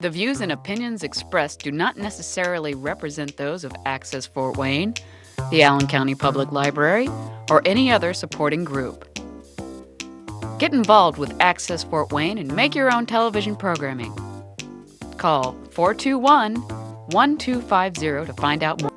The views and opinions expressed do not necessarily represent those of Access Fort Wayne, the Allen County Public Library, or any other supporting group. Get involved with Access Fort Wayne and make your own television programming. Call 421-1250 to find out more.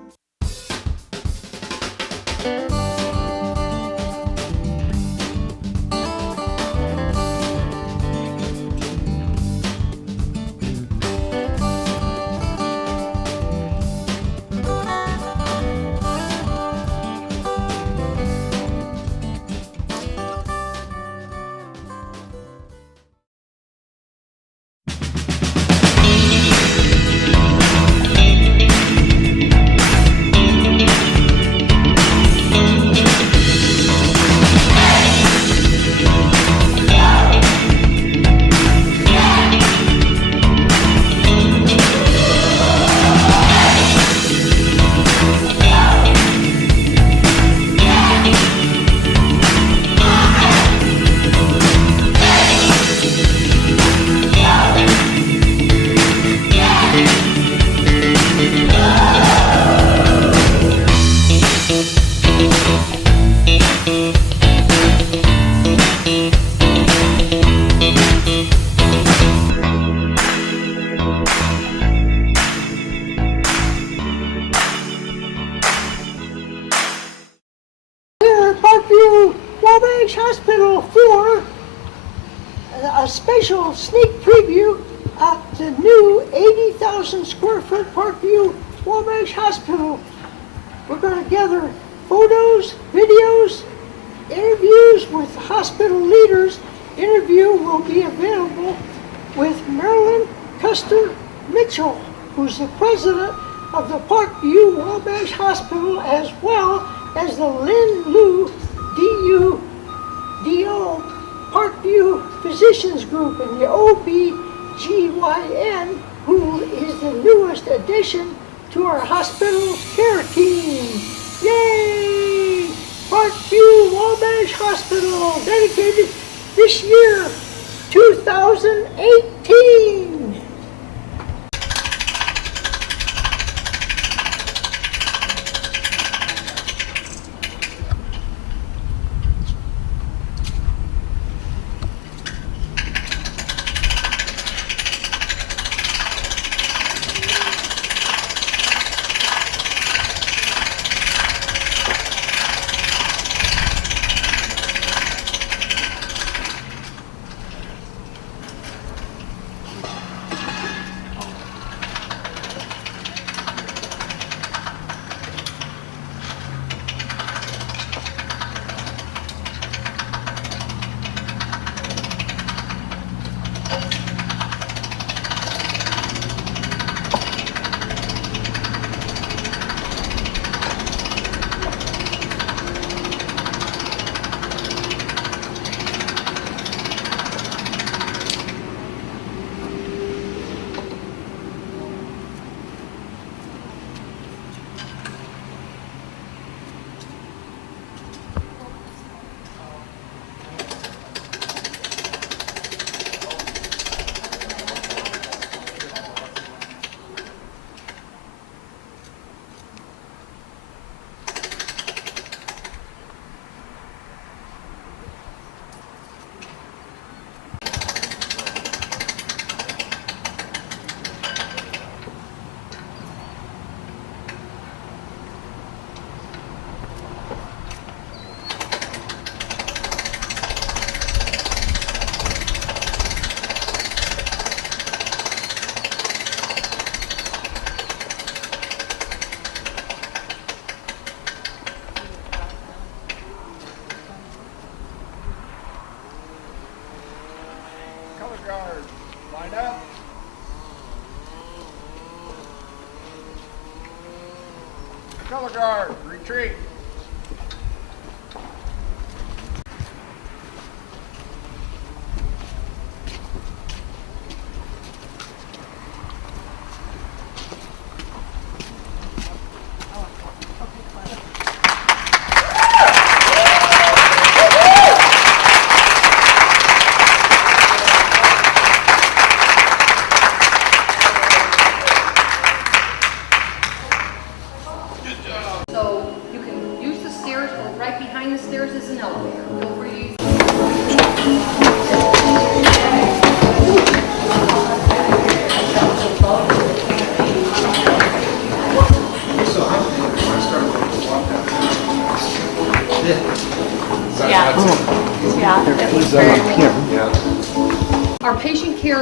Parkview, Wabash Hospital for a special sneak preview of the new 80,000 square foot Parkview Wabash Hospital. We're going to gather photos, videos, interviews with hospital leaders. Interview will be available with Marilyn Custer Mitchell, who's the president of the Parkview Wabash Hospital, as well as the Lynn Lou DUDO Parkview Physicians Group and the OBGYN, who is the newest addition to our hospital care team. Yay! Parkview Wabash Hospital, dedicated this year, 2018. Guard, line up. Color guard, retreat.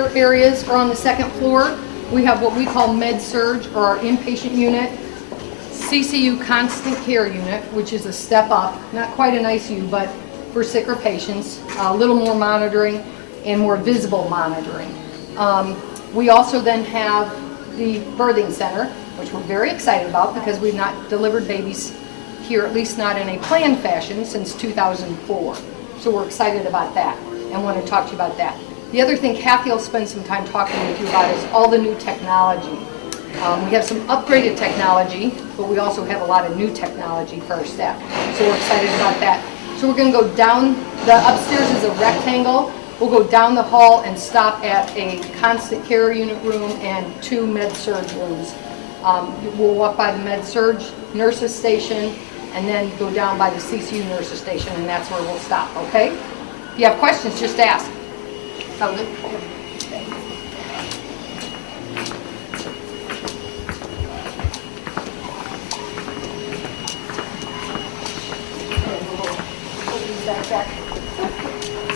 other areas are on the second floor. We have what we call med surge, or our inpatient unit, CCU constant care unit, which is a step up, not quite an ICU, but for sicker patients, a little more monitoring and more visible monitoring. We also then have the birthing center, which we're very excited about because we've not delivered babies here, at least not in a planned fashion, since 2004. So we're excited about that and want to talk to you about that. The other thing Kathy will spend some time talking with you about is all the new technology. We have some upgraded technology, but we also have a lot of new technology for our staff. So we're excited about that. So we're going to go down, the upstairs is a rectangle. We'll go down the hall and stop at a constant care unit room and 2 med surge rooms. We'll walk by the med surge nurses station and then go down by the CCU nurses station, and that's where we'll stop, okay? If you have questions, just ask. Sound good?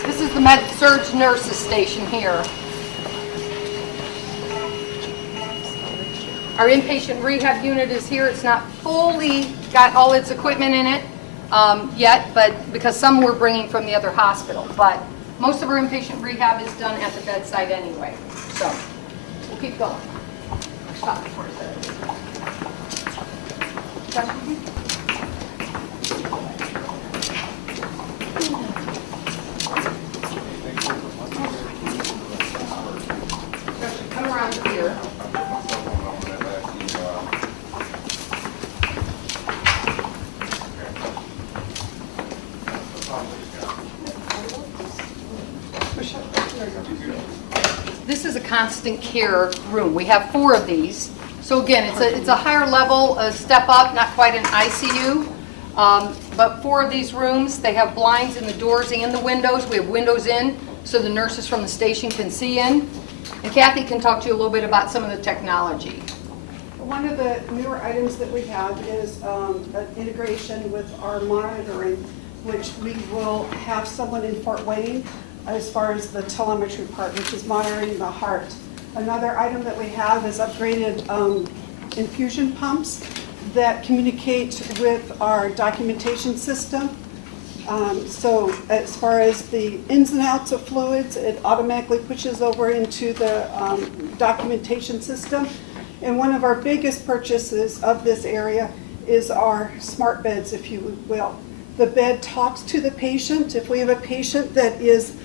This is the med surge nurses station here. Our inpatient rehab unit is here. It's not fully got all its equipment in it yet, but because some we're bringing from the other hospital. But most of our inpatient rehab is done at the bedside anyway. So we'll keep going. Stop for a second. Come around here. This is a constant care room. We have 4 of these. So again, it's a higher level, a step up, not quite an ICU, but 4 of these rooms, they have blinds in the doors and the windows. We have windows in so the nurses from the station can see in. And Kathy can talk to you a little bit about some of the technology. One of the newer items that we have is an integration with our monitoring, which we will have someone in Fort Wayne as far as the telemetry part, which is monitoring the heart. Another item that we have is upgraded infusion pumps that communicate with our documentation system. So as far as the ins and outs of fluids, it automatically pushes over into the documentation system. And one of our biggest purchases of this area is our smart beds, if you will. The bed talks to the patient. If we have a patient that is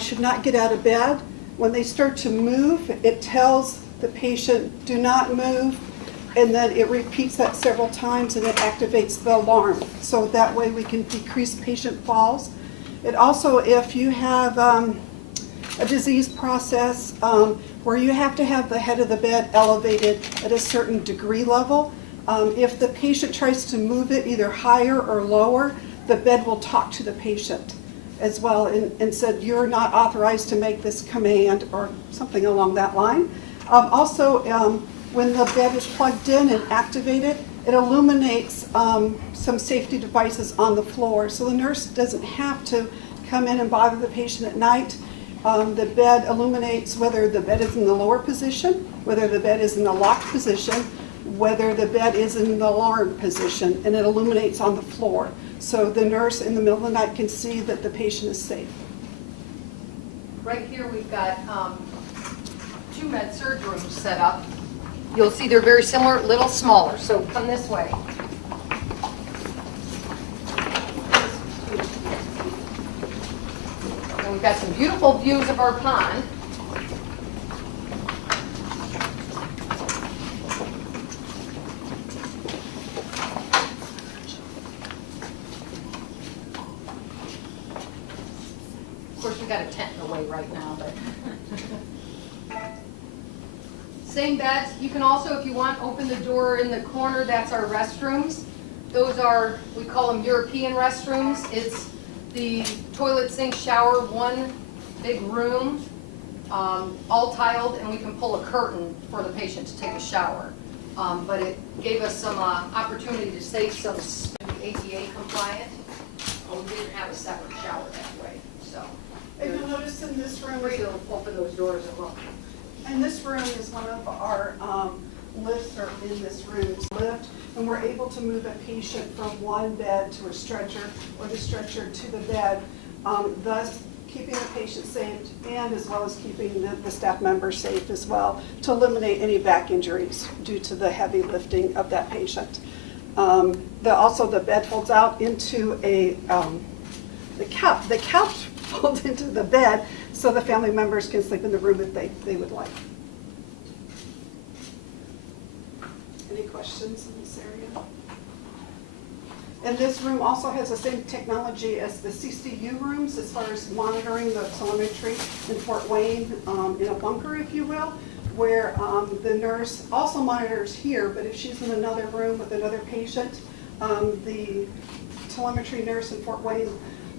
should not get out of bed, when they start to move, it tells the patient, do not move, and then it repeats that several times and it activates the alarm. So that way we can decrease patient falls. It also, if you have a disease process where you have to have the head of the bed elevated at a certain degree level, if the patient tries to move it either higher or lower, the bed will talk to the patient as well and said, you're not authorized to make this command or something along that line. Also, when the bed is plugged in and activated, it illuminates some safety devices on the floor. So the nurse doesn't have to come in and bother the patient at night. The bed illuminates whether the bed is in the lower position, whether the bed is in the locked position, whether the bed is in the alarm position, and it illuminates on the floor. So the nurse in the middle of the night can see that the patient is safe. Right here we've got 2 med surge rooms set up. You'll see they're very similar, a little smaller, so come this way. And we've got some beautiful views of our pond. Of course, we've got a tent in the way right now, but same beds. You can also, if you want, open the door in the corner. That's our restrooms. Those are, we call them European restrooms. It's the toilet, sink, shower, one big room, all tiled, and we can pull a curtain for the patient to take a shower. But it gave us some opportunity to save some ADA compliant. We didn't have a separate shower that way, so If you'll notice in this room, They'll open those doors and look. and this room is one of our lifts are in this room lift, and we're able to move a patient from one bed to a stretcher or the stretcher to the bed, thus keeping the patient safe and as well as keeping the staff members safe as well to eliminate any back injuries due to the heavy lifting of that patient. Also the bed folds out into a, the couch folds into the bed so the family members can sleep in the room if they would like. Any questions in this area? And this room also has the same technology as the CCU rooms as far as monitoring the telemetry in Fort Wayne, in a bunker, if you will, where the nurse also monitors here, but if she's in another room with another patient, the telemetry nurse in Fort Wayne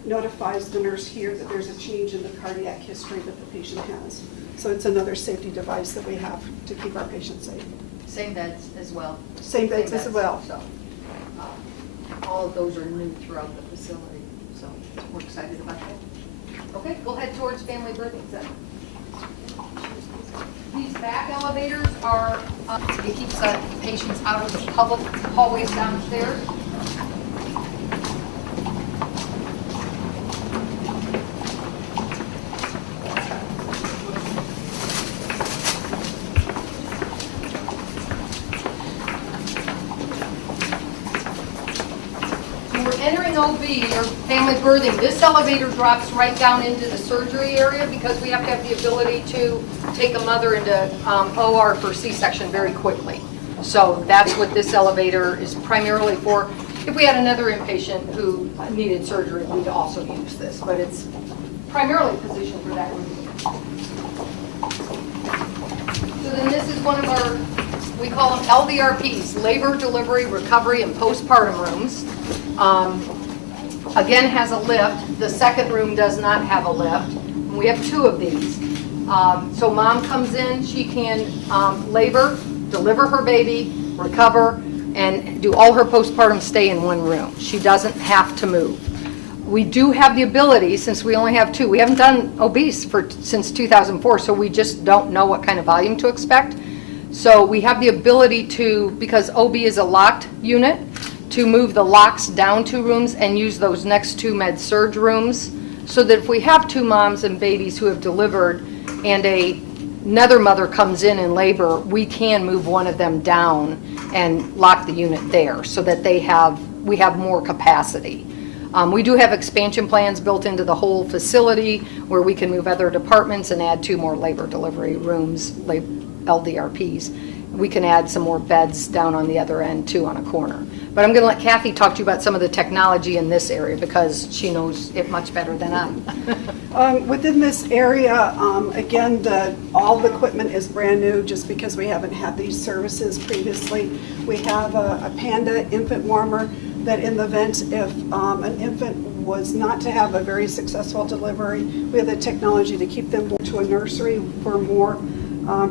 notifies the nurse here that there's a change in the cardiac history that the patient has. So it's another safety device that we have to keep our patients safe. Same beds as well. Same beds as well. So, all of those are new throughout the facility, so we're excited about that. Okay, we'll head towards family birthing center. These back elevators are, it keeps the patients out of the public hallways downstairs. OB or family birthing, this elevator drops right down into the surgery area because we have to have the ability to take a mother into OR for C-section very quickly. So that's what this elevator is primarily for. If we had another inpatient who needed surgery, we'd also use this, but it's primarily positioned for that reason. So then this is one of our, we call them LDRPs, labor, delivery, recovery, and postpartum rooms. Again, has a lift. The second room does not have a lift. We have two of these. So mom comes in, she can labor, deliver her baby, recover, and do all her postpartum stay in one room. She doesn't have to move. We do have the ability, since we only have two, we haven't done obese since 2004, so we just don't know what kind of volume to expect. So we have the ability to, because OB is a locked unit, to move the locks down 2 rooms and use those next 2 med-surg rooms, so that if we have 2 moms and babies who have delivered and another mother comes in labor, we can move one of them down and lock the unit there so that we have more capacity. We do have expansion plans built into the whole facility where we can move other departments and add 2 more labor delivery rooms, LDRPs. We can add some more beds down on the other end too on a corner. But I'm going to let Kathy talk to you about some of the technology in this area because she knows it much better than I. Within this area, again, all the equipment is brand new just because we haven't had these services previously. We have a Panda infant warmer that in the event if an infant was not to have a very successful delivery, we have the technology to keep them to a nursery for more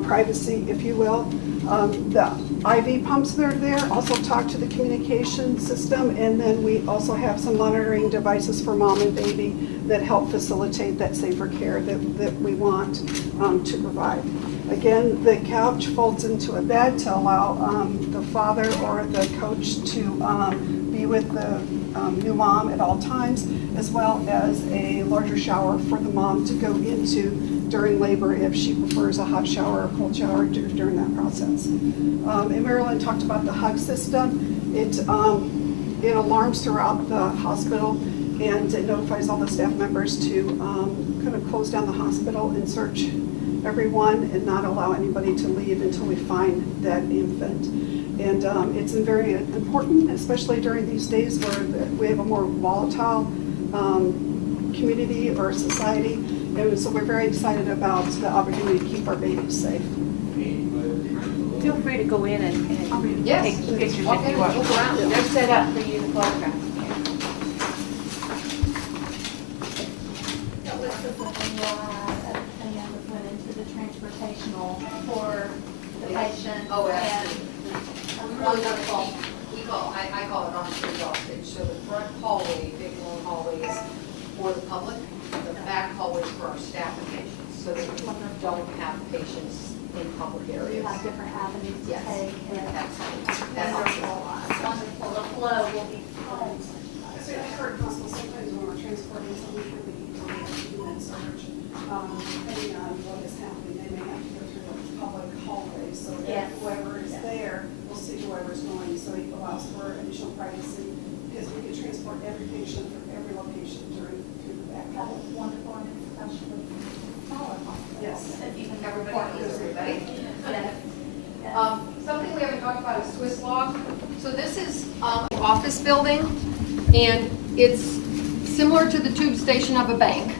privacy, if you will. The IV pumps that are there also talk to the communication system, and then we also have some monitoring devices for mom and baby that help facilitate that safer care that we want to provide. Again, the couch folds into a bed to allow the father or the coach to be with the new mom at all times, as well as a larger shower for the mom to go into during labor if she prefers a hot shower or cold shower during that process. And Marilyn talked about the hug system. It alarms throughout the hospital and it notifies all the staff members to kind of close down the hospital and search everyone and not allow anybody to leave until we find that infant. And it's very important, especially during these days where we have a more volatile community or society. And so we're very excited about the opportunity to keep our babies safe. Feel free to go in and Yes. take pictures Walk if in you and want. look around. They're set up for you to photograph. This is a thing that went into the transportational for the patient. Oh, and absolutely. Wonderful. I call it on-street offstage. So the front hallway, big long hallways for the public, the back hallways for public You areas. have different avenues to Yes. take. Absolutely. Wonderful. The flow will be fun. So I've heard hospitals sometimes when we're transporting someone from the unit search, depending on what is happening, they may have to go through the public hallway, so Yes. that whoever is there will see whoever's going, so it allows for additional privacy, because we can transport every patient from every location through the back That hallway. is wonderful, and especially smaller hospitals. Yes. If you can Everybody afford knows it. everybody. Yes. Yes. Something we haven't talked about is Swiss log. So this is an office building, and it's similar to the tube station of a bank,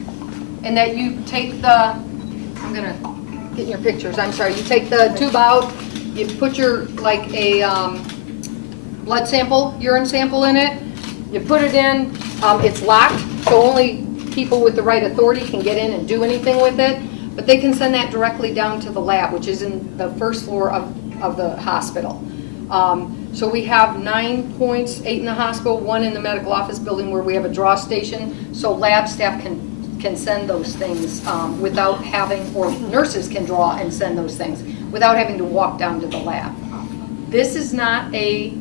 in that you take the, I'm gonna get in your pictures, I'm sorry, you take the tube out, you put your, like a blood sample, urine sample in it, you put it in, it's locked, so only people with the right authority can get in and do anything with it, but they can send that directly down to the lab, which is in the first floor of the hospital. So we have 9 points, 8 in the hospital, 1 in the medical office building where we have a draw station, so lab staff can send those things without having, or nurses can draw and send those things without having to walk down to the lab. This is not a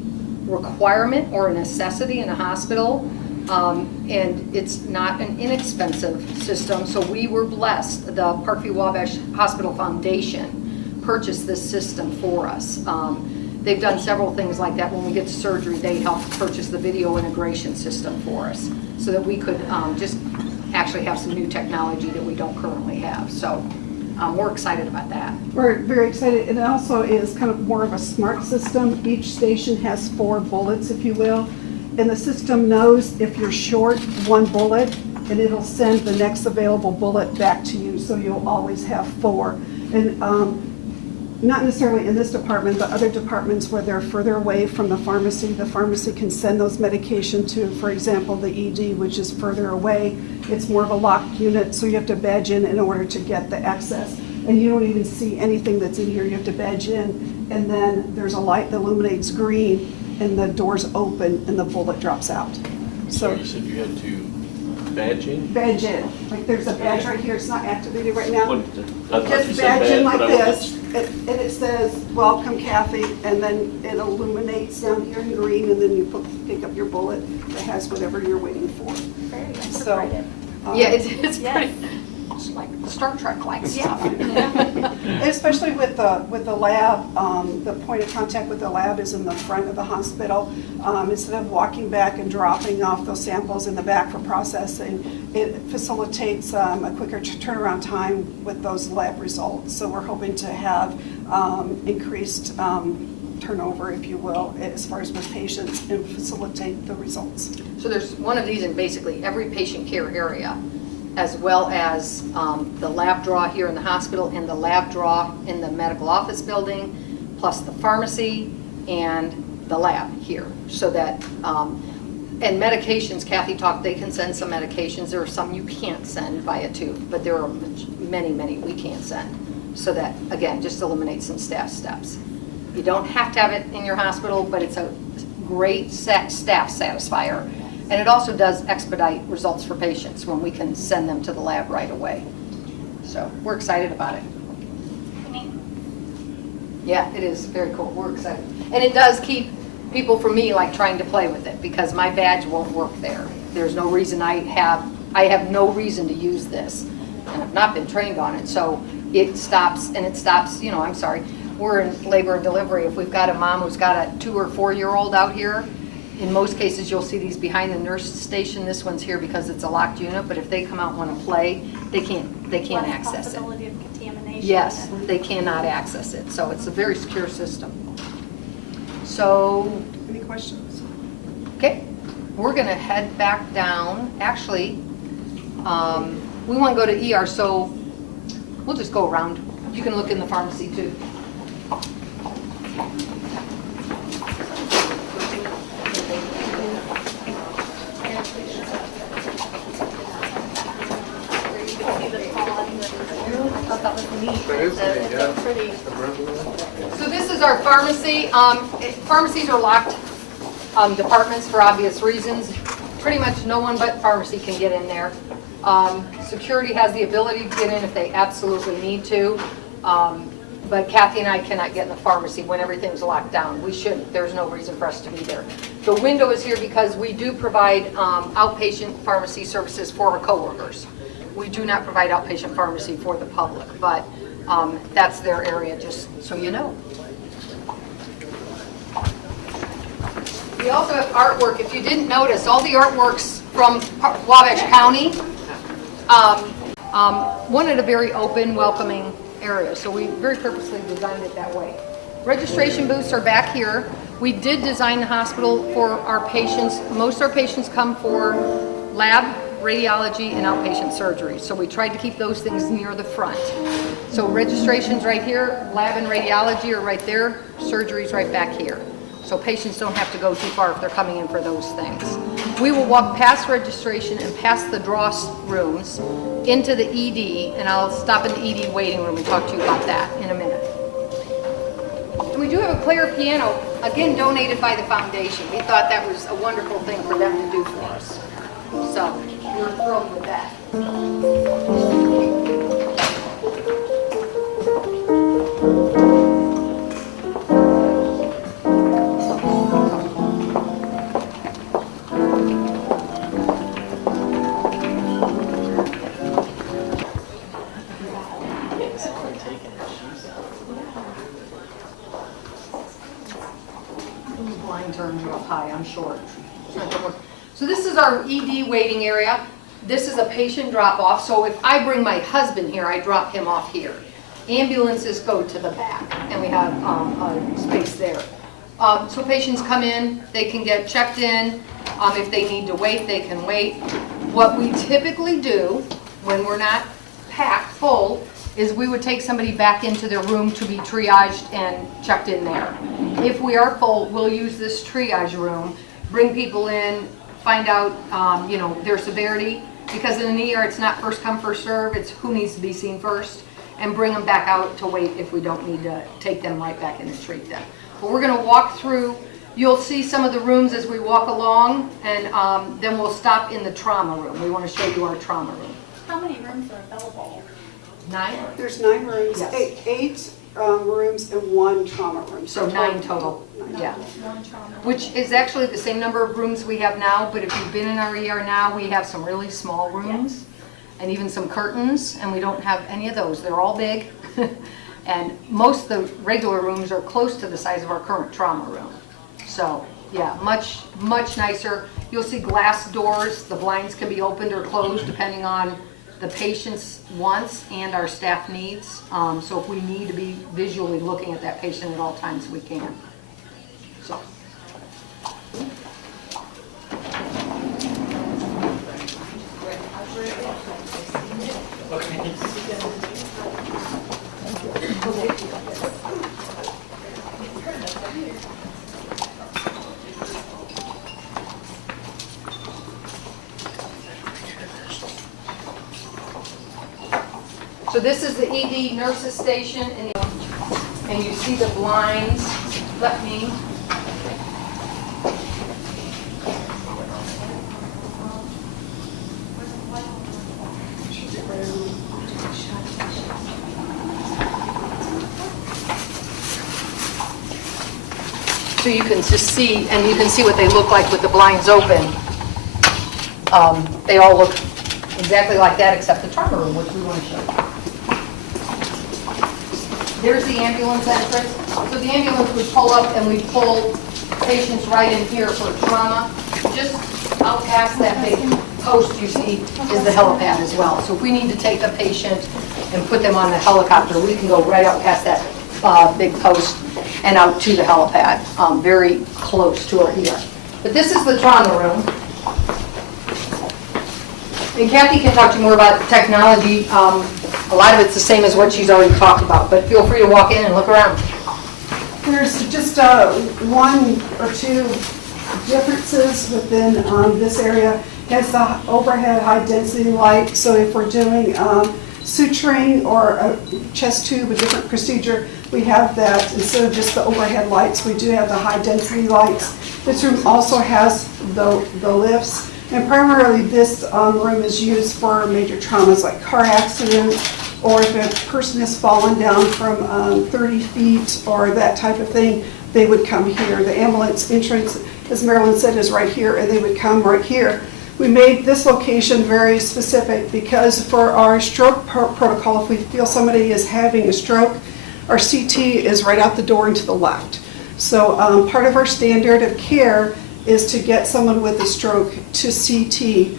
requirement or a necessity in a hospital, and it's not an inexpensive system, so we were blessed. The Parkview Wabash Hospital Foundation purchased this system for us. They've done several things like that. When we get to surgery, they helped purchase the video integration system for us so that we could just actually have some new technology that we don't currently have. So we're excited about that. We're very excited. It also is kind of more of a smart system. Each station has 4 bullets, if you will. And the system knows if you're short 1 bullet, and it'll send the next available bullet back to you, so you'll always have 4. And not necessarily in this department, but other departments where they're further away from the pharmacy can send those medication to, for example, the ED, which is further away. It's more of a locked unit, so you have to badge in order to get the access. And you don't even see anything that's in here. You have to badge in, and then there's a light that illuminates green, and the doors open, and the bullet drops out. So you said you had to badge in? Badge in. Like there's a badge right here. It's not activated right now. I thought you Just said badge in badge, like but I wasn't. this, and it says, "Welcome, Kathy," and then it illuminates down here in green, and then you pick up your bullet that has whatever you're waiting for. Very So, incorporated. Yeah, it's Yes. pretty, it's like Star Trek-like stuff. And especially with the lab, the point of contact with the lab is in the front of the hospital. Instead of walking back and dropping off those samples in the back for processing, it facilitates a quicker turnaround time with those lab results. So we're hoping to have increased turnover, if you will, as far as with patients, and facilitate the results. So there's one of these in basically every patient care area, as well as the lab draw here in the hospital and the lab draw in the medical office building, plus the pharmacy and the lab here. So that, and medications, Kathy talked, they can send some medications. There are some you can't send via tube, but there are many, many we can't send. So that, again, just eliminates some staff steps. You don't have to have it in your hospital, but it's a great staff satisfier. And it also does expedite results for patients when we can send them to the lab right away. So we're excited about it. Yeah, it is very cool. We're excited. And it does keep people from me like trying to play with it because my badge won't work there. There's no reason I have no reason to use this. And I've not been trained on it. So it stops, and it stops, you know, I'm sorry. We're in labor and delivery. If we've got a mom who's got a 2 or 4-year-old out here, in most cases you'll see these behind the nurse station. This one's here because it's a locked unit, but if they come out and want to play, they can't access it. Possibility of contamination. Yes, they cannot access it. So it's a very secure system. So, Any questions? okay, we're going to head back down. Actually, we want to go to ER, so we'll just go around. You can look in the pharmacy too. So this is our pharmacy. Pharmacies are locked departments for obvious reasons. Pretty much no one but pharmacy can get in there. Security has the ability to get in if they absolutely need to. but Kathy and I cannot get in the pharmacy when everything's locked down. We shouldn't. There's no reason for us to be there. The window is here because we do provide outpatient pharmacy services for our coworkers. We do not provide outpatient pharmacy for the public, but that's their area, just so you know. We also have artwork. If you didn't notice, all the artworks from Wabash County wanted a very open, welcoming area, so we very purposely designed it that way. Registration booths are back here. We did design the hospital for our patients. Most of our patients come for lab, radiology, and outpatient surgery, so we tried to keep those things near the front. So registration's right here, lab and radiology are right there, surgery's right back here. So patients don't have to go too far if they're coming in for those things. We will walk past registration and past the draw rooms into the ED, and I'll stop in the ED waiting room and talk to you about that in a minute. And we do have a player piano, again donated by the foundation. We thought that was a wonderful thing for them to do for us. So we're thrilled with that. Turns you up high, I'm short. So this is our ED waiting area. This is a patient drop-off, so if I bring my husband here, I drop him off here. Ambulances go to the back, and we have a space there. So patients come in, they can get checked in. If they need to wait, they can wait. What we typically do when we're not packed full is we would take somebody back into their room to be triaged and checked in there. If we are full, we'll use this triage room, bring people in, find out their severity, because in an ER it's not first come, first serve, it's who needs to be seen first, and bring them back out to wait if we don't need to take them right back in and treat them. But we're gonna walk through, you'll see some of the rooms as we walk along, and then we'll stop in the trauma room. We wanna show you our trauma room. How many rooms are available? 9? There's 9 rooms, Yes. eight rooms and 1 trauma room. So 9 total, yeah. One trauma. Which is actually the same number of rooms we have now, but if you've been in our ER now, we have some really small rooms and even some curtains, and we don't have any of those. They're all big. And most of the regular rooms are close to the size of our current trauma room. So, yeah, much, much nicer. You'll see glass doors. The blinds can be opened or closed depending on the patient's wants and our staff needs. So if we need to be visually looking at that patient at all times, we can. So. So this is the ED nurses station, and you see the blinds. Let me. So you can just see, and you can see what they look like with the blinds open. They all look exactly like that except the trauma room, which we want to show you. There's the ambulance entrance. So the ambulance would pull up and we pull patients right in here for trauma. Just out past that big post you see is the helipad as well. So if we need to take a patient and put them on the helicopter, we can go right out past that big post and out to the helipad, very close to our ER. But this is the trauma room. And Kathy can talk to you more about technology. A lot of it's the same as what she's already talked about, but feel free to walk in and look around. There's just 1 or 2 differences within this area. It has the overhead high density light, so if we're doing suturing or a chest tube, a different procedure, we have that. Instead of just the overhead lights, we do have the high density lights. This room also has the lifts, and primarily this room is used for major traumas like car accidents, or if a person has fallen down from 30 feet or that type of thing, they would come here. The ambulance entrance, as Marilyn said, is right here, and they would come right here. We made this location very specific because for our stroke protocol, if we feel somebody is having a stroke, our CT is right out the door and to the left. So part of our standard of care is to get someone with a stroke to CT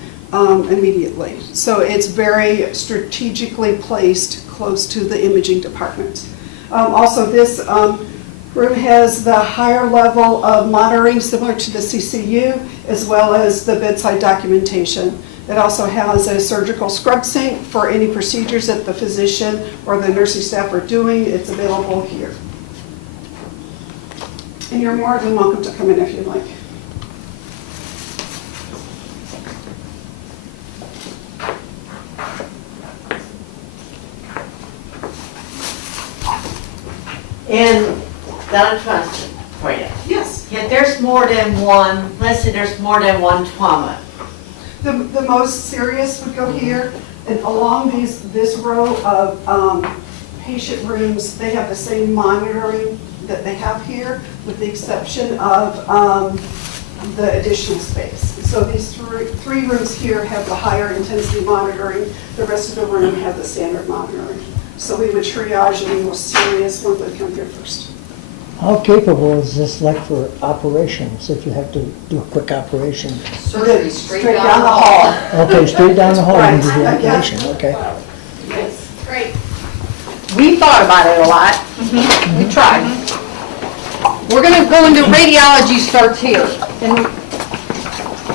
immediately. So it's very strategically placed close to the imaging department. Also, this room has the higher level of monitoring similar to the CCU, as well as the bedside documentation. It also has a surgical scrub sink for any procedures that the physician or the nursing staff are doing. It's available here. And you're more than welcome to come in if you'd like. And got a question for you. Yes. If there's more than one, let's say there's more than one trauma. The most serious would go here, and along this row of patient rooms, they have the same monitoring that they have here, with the exception of the additional space. So these three rooms here have the higher intensity monitoring. The rest of the room have the standard monitoring. So we would triage the most serious ones that come here first. How capable is this like for operations, if you have to do a quick operation? Surgery straight down the hall. Okay, straight down the hall and do the Right. operation, okay. Yes. Great. We thought about it a lot. We tried. We're going to go into radiology starts here. And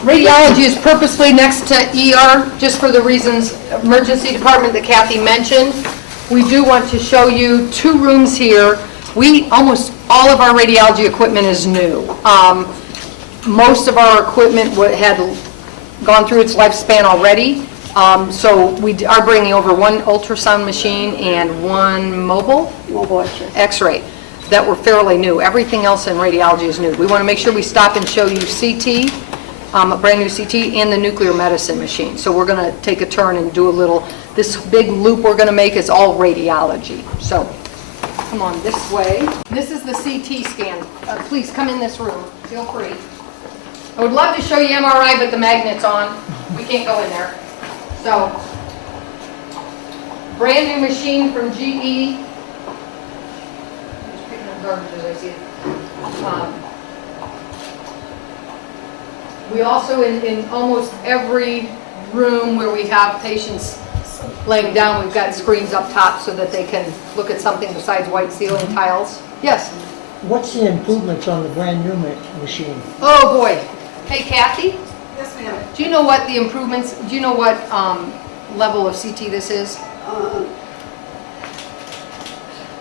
radiology is purposely next to ER, just for the reasons, emergency department that Kathy mentioned. We do want to show you two rooms here. Almost all of our radiology equipment is new. Most of our equipment had gone through its lifespan already. So we are bringing over one ultrasound machine and one mobile X-ray that were fairly new. Everything else in radiology is new. We want to make sure we stop and show you CT, a brand new CT, and the nuclear medicine machine. So we're going to take a turn and do a little, this big loop we're going to make is all radiology. So come on this way. This is the CT scan. Please come in this room. Feel free. I would love to show you MRI, but the magnet's on. We can't go in there. So, brand new machine from GE. Just picking up garbage as I see it. We also, in almost every room where we have patients laying down, we've got screens up top so that they can look at something besides white ceiling tiles. Yes? What's the improvements on the brand new machine? Oh, boy. Hey, Kathy? Yes, ma'am. Do you know what the improvements, do you know what level of CT this is?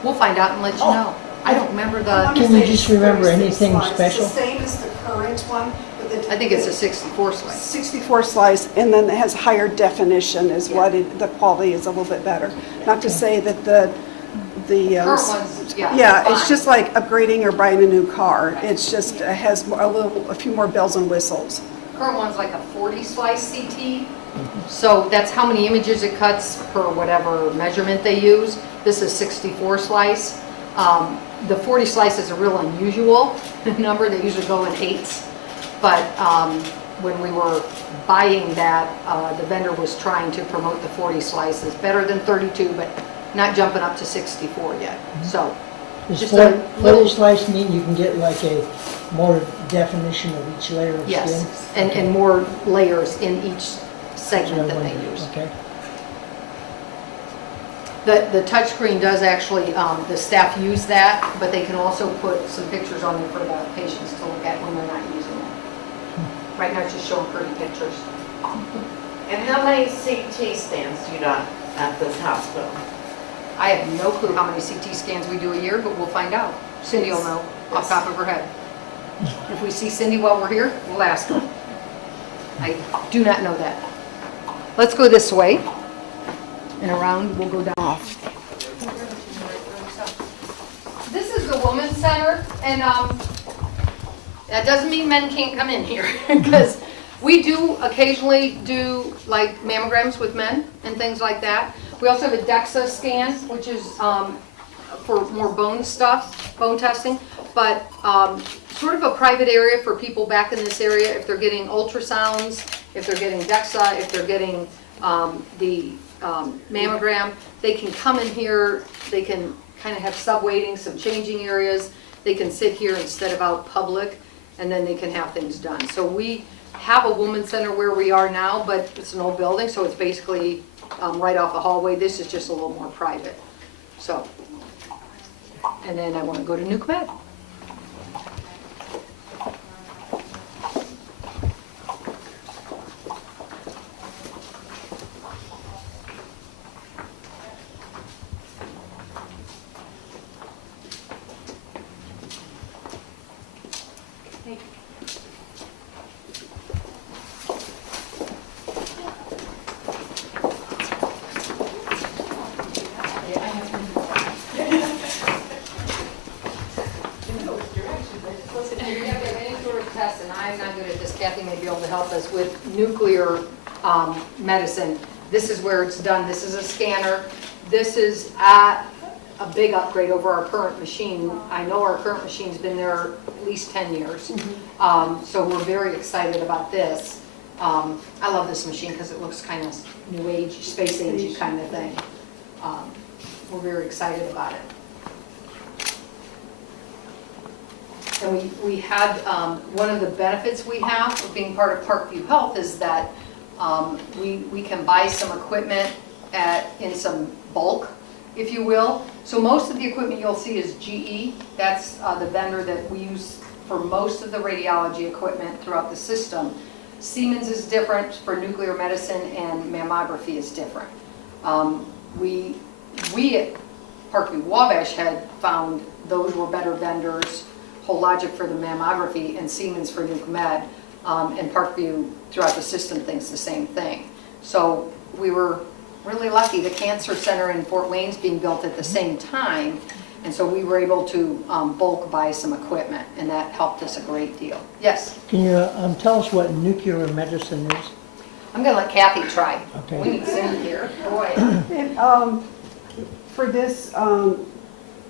We'll find out and let you know. I don't remember the, Can you just remember anything special? It's the same as the current one. But I think it's a 64 slice. 64 slice, and then it has higher definition is what the quality is a little bit better. Not to say that the Current ones, yeah, it's fine. just like upgrading or buying a new car. It's just, it has a few more bells and whistles. Current one's like a 40 slice CT. So that's how many images it cuts per whatever measurement they use. This is 64 slice. The 40 slice is a real unusual number. They usually go in eighths. But when we were buying that, the vendor was trying to promote the 40 slices. Better than 32, but not jumping up to 64 yet. So Does just a 40 slice mean you can get like a more definition of each layer of skin? yes, and more layers in each segment that they use. Okay. The touchscreen does actually, the staff use that, but they can also put some pictures on there for the patients to look at when they're not using it. Right now it's just showing pretty pictures. And how many CT scans do you got at this hospital? I have no clue how many CT scans we do a year, but we'll find out. Cindy will know off the top of her head. If we see Cindy while we're here, we'll ask her. I do not know that. Let's go this way, and around, we'll go down. This is the Women's Center, and that doesn't mean men can't come in here, because we do occasionally do like mammograms with men and things like that. We also have a DEXA scan, which is for more bone stuff, bone testing, but sort of a private area for people back in this area if they're getting ultrasounds, if they're getting DEXA, if they're getting the mammogram. They can come in here, they can kind of have sub-waiting, some changing areas. They can sit here instead of out public, and then they can have things done. So we have a women's center where we are now, but it's an old building, so it's basically right off the hallway. This is just a little more private. So, and then I want to go to Nuke Med. Kathy may be able to help us with nuclear medicine. This is where it's done. This is a scanner. This is a big upgrade over our current machine. I know our current machine's been there at least 10 years. So we're very excited about this. I love this machine because it looks kind of new age, space age kind of thing. We're very excited about it. And we had, one of the benefits we have of being part of Parkview Health is that we can buy some equipment in some bulk, if you will. So most of the equipment you'll see is GE. That's the vendor that we use for most of the radiology equipment throughout the system. Siemens is different for nuclear medicine, and mammography is different. We at Parkview Wabash had found those were better vendors. Hologic for the mammography and Siemens for Nuke Med, and Parkview throughout the system thinks the same thing. So we were really lucky. The cancer center in Fort Wayne's being built at the same time, and so we were able to bulk buy some equipment, and that helped us a great deal. Yes? Can you tell us what nuclear medicine is? I'm going to let Kathy try. Okay. We need Cindy here. Boy. For this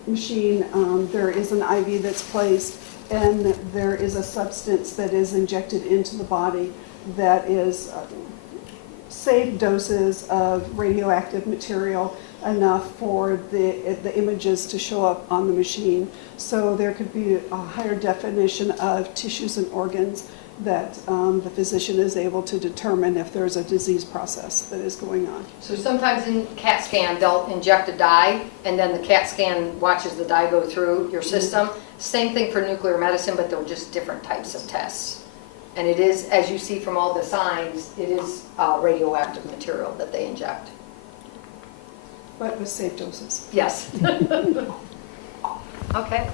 machine, there is an IV that's placed, and there is a substance that is injected into the body that is safe doses of radioactive material, enough for the images to show up on the machine. So there could be a higher definition of tissues and organs that the physician is able to determine if there's a disease process that is going on. So sometimes in CAT scan, they'll inject a dye, and then the CAT scan watches the dye go through your system. Same thing for nuclear medicine, but they're just different types of tests. And it is, as you see from all the signs, it is radioactive material that they inject. But with safe doses. Yes. Okay.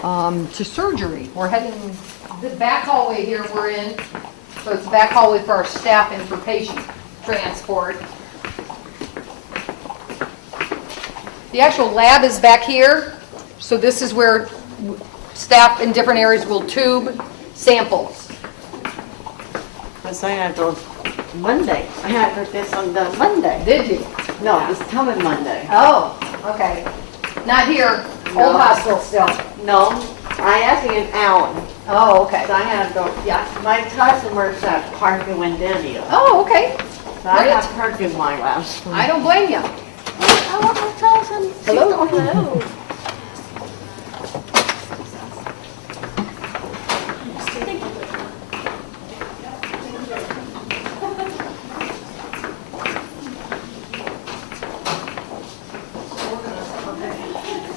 To surgery. We're heading the back hallway here we're in. So it's the back hallway for our staff and for patient transport. The actual lab is back here. So this is where staff in different areas will tube samples. So I had to Monday. I had this on the Monday. Did you? No, this coming Monday. Oh, okay. Not here. No. Old hospital still. No, I actually in Allen. Oh, okay. So I had to, yeah, my cousin works at Parkview and Daniel. Oh, okay. So I Great. have Parkview in my last one. I don't blame you. I want my cousin. Hello. Hello.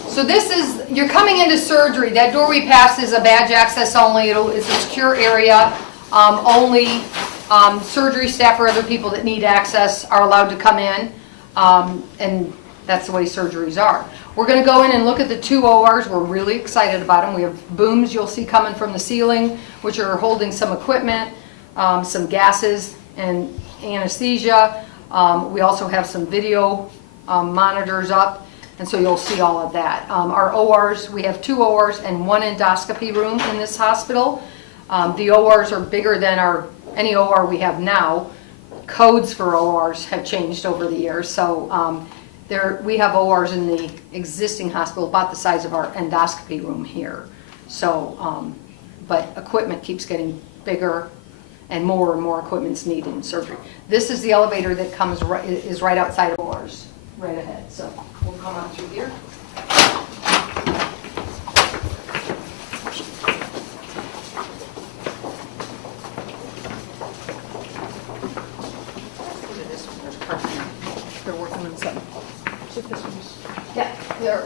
So this is, you're coming into surgery. That door we pass is a badge access only. It's a secure area. Only surgery staff or other people that need access are allowed to come in. And that's the way surgeries are. We're going to go in and look at the 2 ORs. We're really excited about them. We have booms you'll see coming from the ceiling, which are holding some equipment, some gases and anesthesia. We also have some video monitors up. And so you'll see all of that. Our ORs, we have 2 ORs and 1 endoscopy room in this hospital. The ORs are bigger than any OR we have now. codes for ORs have changed over the years. So we have ORs in the existing hospital about the size of our endoscopy room here. So, but equipment keeps getting bigger and more equipment's needed in surgery. This is the elevator that comes is right outside of ORs, right ahead. So we'll come out through here. They're working on something. See if this one's. Yeah, there.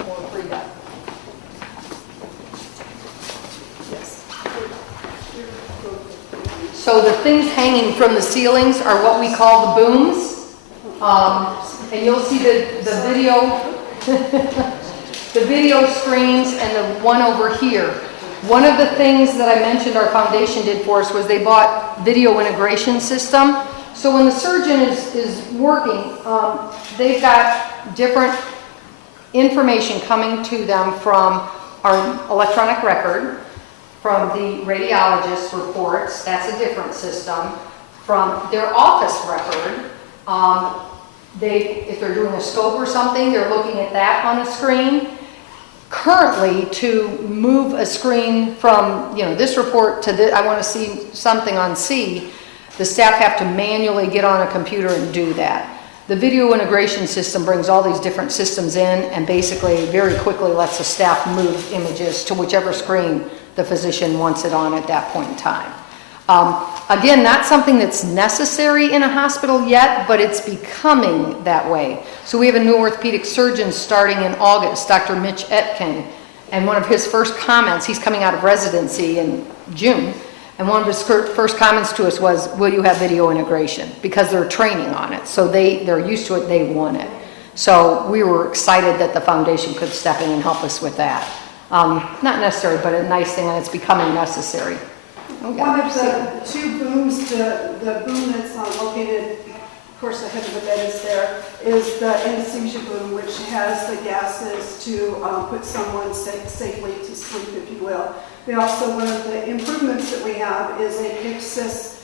We'll free that. Yes. So the things hanging from the ceilings are what we call the booms. And you'll see the video, the video screens and the one over here. One of the things that I mentioned our foundation did for us was they bought video integration system. So when the surgeon is working, they've got different information coming to them from our electronic record, from the radiologist's reports, that's a different system, from their office record. If they're doing a scope or something, they're looking at that on a screen. Currently, to move a screen from this report to this, I want to see something on C, the staff have to manually get on a computer and do that. The video integration system brings all these different systems in and basically very quickly lets the staff move images to whichever screen the physician wants it on at that point in time. Again, not something that's necessary in a hospital yet, but it's becoming that way. So we have a new orthopedic surgeon starting in August, Dr. Mitch Etkin, and one of his first comments, he's coming out of residency in June, and one of his first comments to us was, will you have video integration? Because they're training on it, so they're used to it, they want it. So we were excited that the foundation could step in and help us with that. Not necessary, but a nice thing, and it's becoming necessary. One of the two booms, the boom that's located, of course the head of the bed is there, is the anesthesia boom, which has the gases to put someone safely to sleep, if you will. We also, one of the improvements that we have is a Pyxis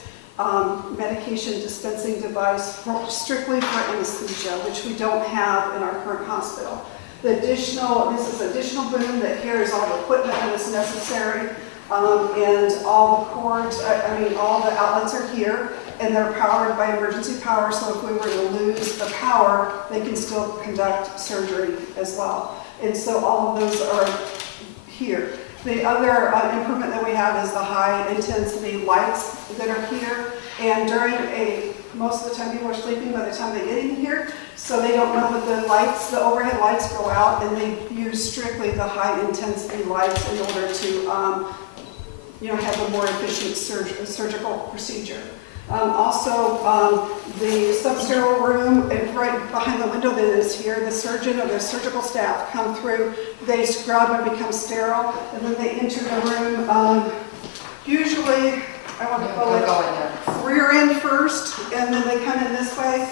medication dispensing device strictly for anesthesia, which we don't have in our current hospital. This is additional boom that carries all the equipment that is necessary. And all the cords, all the outlets are here, and they're powered by emergency power, so if we were to lose the power, they can still conduct surgery as well. And so all of those are here. The other improvement that we have is the high intensity lights that are here, and most of the time people are sleeping by the time they get in here, so they don't know that the overhead lights go out, and they use strictly the high intensity lights in order to have a more efficient surgical procedure. Also, the substerile room, and right behind the window that is here, the surgeon or the surgical staff come through, they scrub and become sterile, and then they enter the room, usually, I want to call it rear end first, and then they come in this way,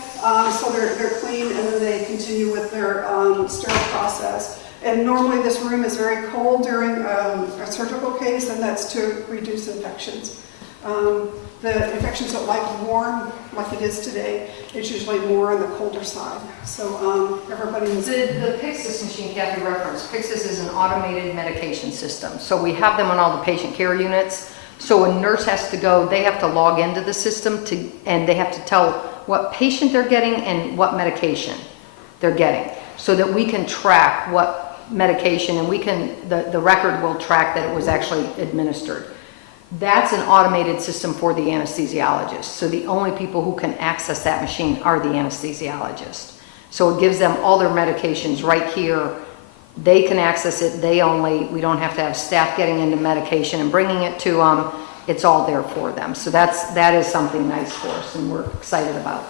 so they're clean, and then they continue with their sterile process. And normally this room is very cold during a surgical case, and that's to reduce infections. The infections don't like warm like it is today. It's usually more on the colder side. So everybody was... The Pyxis machine Kathy referenced, Pyxis is an automated medication system. So we have them on all the patient care units. So a nurse has to go, they have to log into the system and they have to tell what patient they're getting and what medication they're getting, so that we can track what medication, and the record will track that it was actually administered. That's an automated system for the anesthesiologist. So the only people who can access that machine are the anesthesiologist. So it gives them all their medications right here. They can access it. We don't have to have staff getting into medication and bringing it to them. It's all there for them. So that is something nice for us, and we're excited about.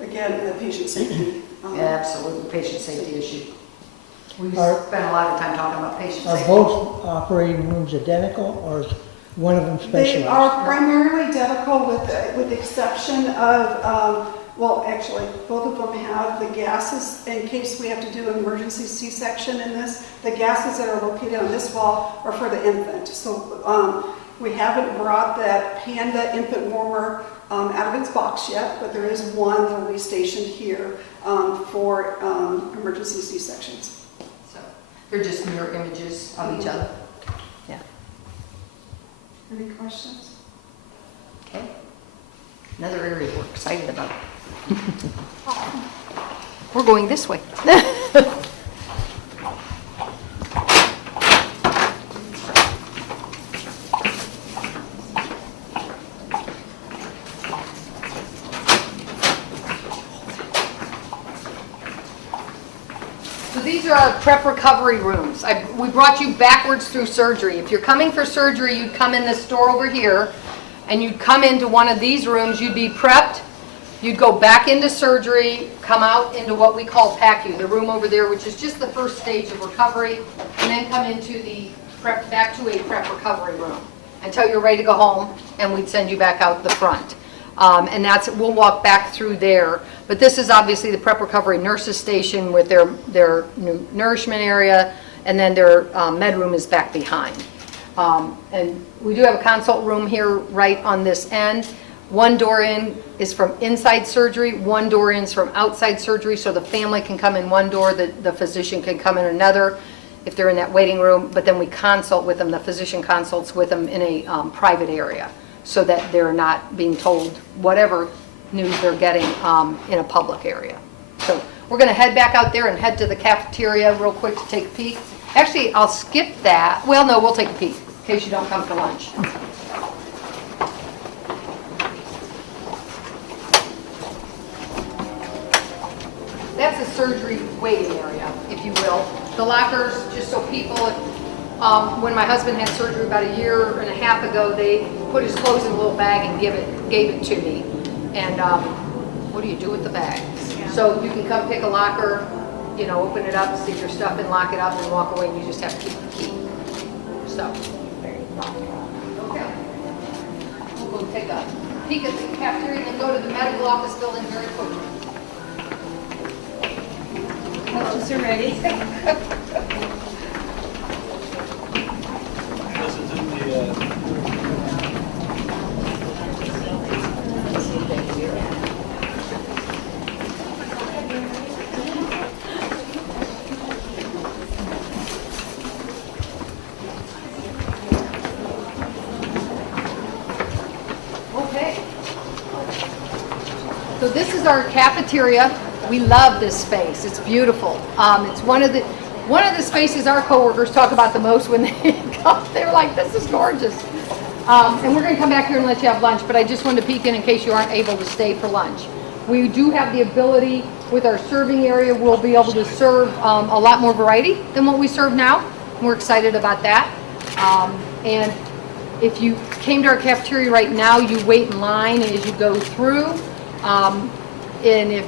Again, the patient safety. Absolutely, patient safety issue. We spent a lot of time talking about patient safety. Are both operating rooms identical, or is one of them specialized? They are primarily identical with the exception of, actually, both of them have the gases in case we have to do an emergency C-section in this. The gases that are located on this wall are for the infant. So We haven't brought that Panda infant warmer out of its box yet, but there is one that will be stationed here for emergency C-sections. So they're just mirror images of each other. Yeah. Any questions? Okay. Another area we're excited about. We're going this way. So these are our prep recovery rooms. We brought you backwards through surgery. If you're coming for surgery, you'd come in this door over here, and you'd come into one of these rooms. You'd be prepped. You'd go back into surgery, come out into what we call PACU, the room over there, which is just the first stage of recovery, and then come into the prep, back to a prep recovery room until you're ready to go home, and we'd send you back out the front. And we'll walk back through there. But this is obviously the prep recovery nurses station with their nourishment area, and then their med room is back behind. And we do have a consult room here right on this end. One door in is from inside surgery, one door in is from outside surgery, so the family can come in one door, the physician can come in another if they're in that waiting room, but then we consult with them, the physician consults with them in a private area so that they're not being told whatever news they're getting in a public area. So we're going to head back out there and head to the cafeteria real quick to take a peek. Actually, I'll skip that. Well, no, we'll take a peek in case you don't come for lunch. That's a surgery waiting area, if you will. The lockers, just so people, when my husband had surgery about a year and a half ago, they put his clothes in a little bag and gave it to me. And what do you do with the bag? So you can come pick a locker, you know, open it up, stick your stuff in, lock it up, and walk away, and you just have to keep the key. So, okay. We'll go take a peek at the cafeteria and then go to the medical office building very quickly. Lunches are ready. This is in the, Okay. So this is our cafeteria. We love this space. It's beautiful. It's one of the spaces our coworkers talk about the most when they come. They're like, "This is gorgeous." And we're going to come back here and let you have lunch. But I just wanted to peek in case you aren't able to stay for lunch. We do have the ability with our serving area. We'll be able to serve a lot more variety than what we serve now. We're excited about that. And if you came to our cafeteria right now, you wait in line as you go through. And if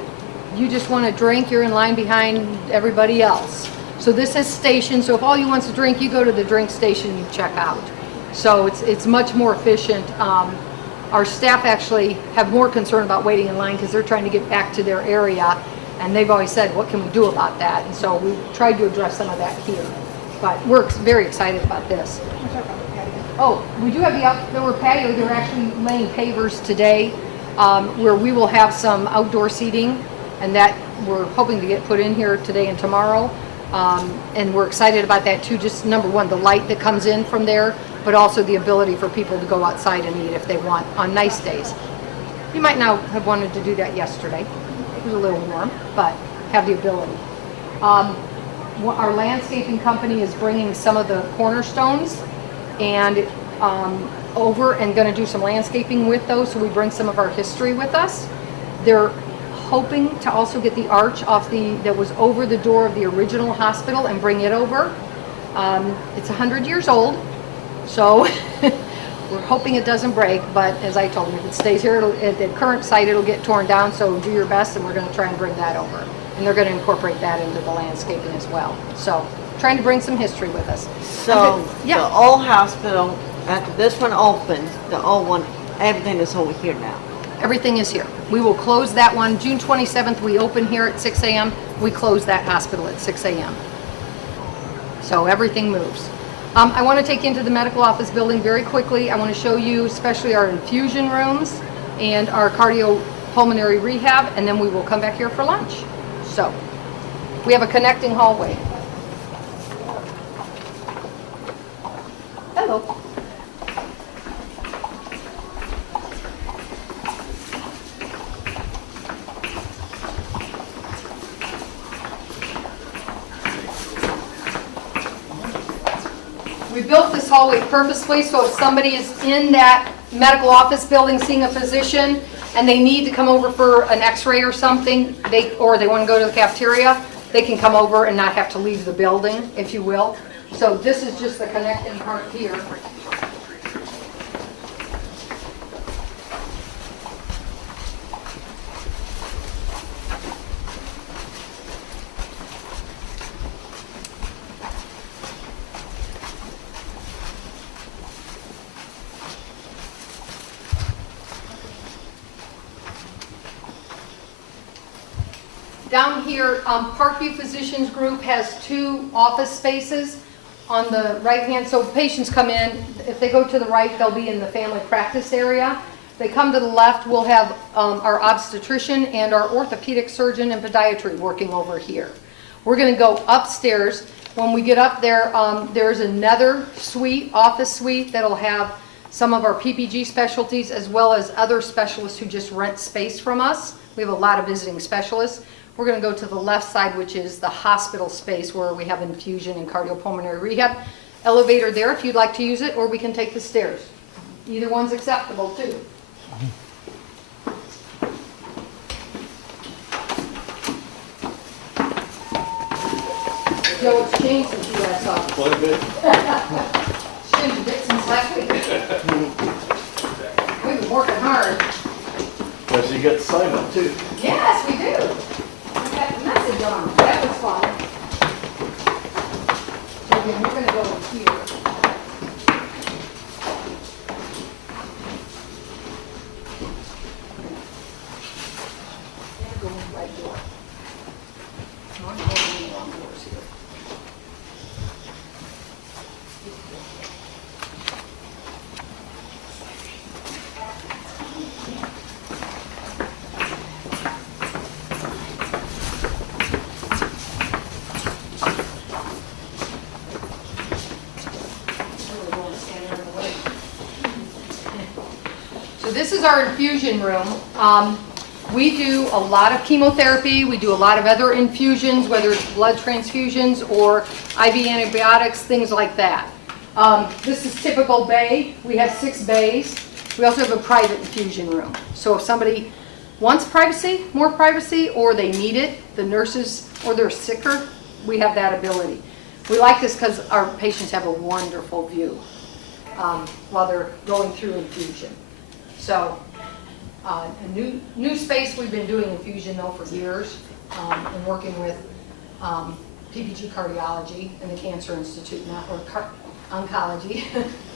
you just want to drink, you're in line behind everybody else. So this has stations, so if all you want is a drink, you go to the drink station, you check out. So it's much more efficient. Our staff actually have more concern about waiting in line because they're trying to get back to their area, and they've always said, what can we do about that? And so we tried to address some of that here. But we're very excited about this. Oh, we do have the outdoor patio. They're actually laying pavers today where we will have some outdoor seating, and that we're hoping to get put in here today and tomorrow. And we're excited about that too. Just number one, the light that comes in from there, but also the ability for people to go outside and eat if they want on nice days. You might not have wanted to do that yesterday. It was a little warm, but have the ability. Our landscaping company is bringing some of the cornerstones and over and going to do some landscaping with those, so we bring some of our history with us. They're hoping to also get the arch off that was over the door of the original hospital and bring it over. It's 100 years old, so we're hoping it doesn't break, but as I told them, if it stays here at the current site, it'll get torn down, so do your best, and we're going to try and bring that over. And they're going to incorporate that into the landscaping as well. So trying to bring some history with us. So Yeah. the old hospital, after this one opens, the old one, everything is over here now. Everything is here. We will close that one. June 27th, we open here at 6 a.m. We close that hospital at 6 a.m. So everything moves. I want to take you into the medical office building very quickly. I want to show you especially our infusion rooms and our cardiopulmonary rehab, and then we will come back here for lunch. So, we have a connecting hallway. Hello. We built this hallway purposefully so if somebody is in that medical office building seeing a physician and they need to come over for an x-ray or something, or they want to go to the cafeteria, they can come over and not have to leave the building, if you will. So this is just the connecting part here. Down here, Parkview Physicians Group has 2 office spaces on the right hand. So patients come in, if they go to the right, they'll be in the family practice area. They come to the left, we'll have our obstetrician and our orthopedic surgeon and podiatry working over here. We're going to go upstairs. When we get up there, there's another suite, office suite, that'll have some of our PPG specialties as well as other specialists who just rent space from us. We have a lot of visiting specialists. We're going to go to the left side, which is the hospital space where we have infusion and cardiopulmonary rehab. Elevator there if you'd like to use it, or we can take the stairs. Either one's acceptable too. Joe, it's changed since you last saw us. Quite a bit. It's changed a bit since last week. We've been working hard. Plus you got the sign up too. Yes, we do. We got the message on. That was fun. So again, we're going to go here. Go in the right door. No, I'm going in the wrong doors here. So this is our infusion room. We do a lot of chemotherapy. We do a lot of other infusions, whether it's blood transfusions or IV antibiotics, things like that. This is typical bay. We have 6 bays. We also have a private infusion room. So if somebody wants privacy, more privacy, or they need it, the nurses, or they're sicker, we have that ability. We like this because our patients have a wonderful view while they're going through infusion. So a new space, we've been doing infusion though for years and working with PPG Cardiology and the Cancer Institute, oncology,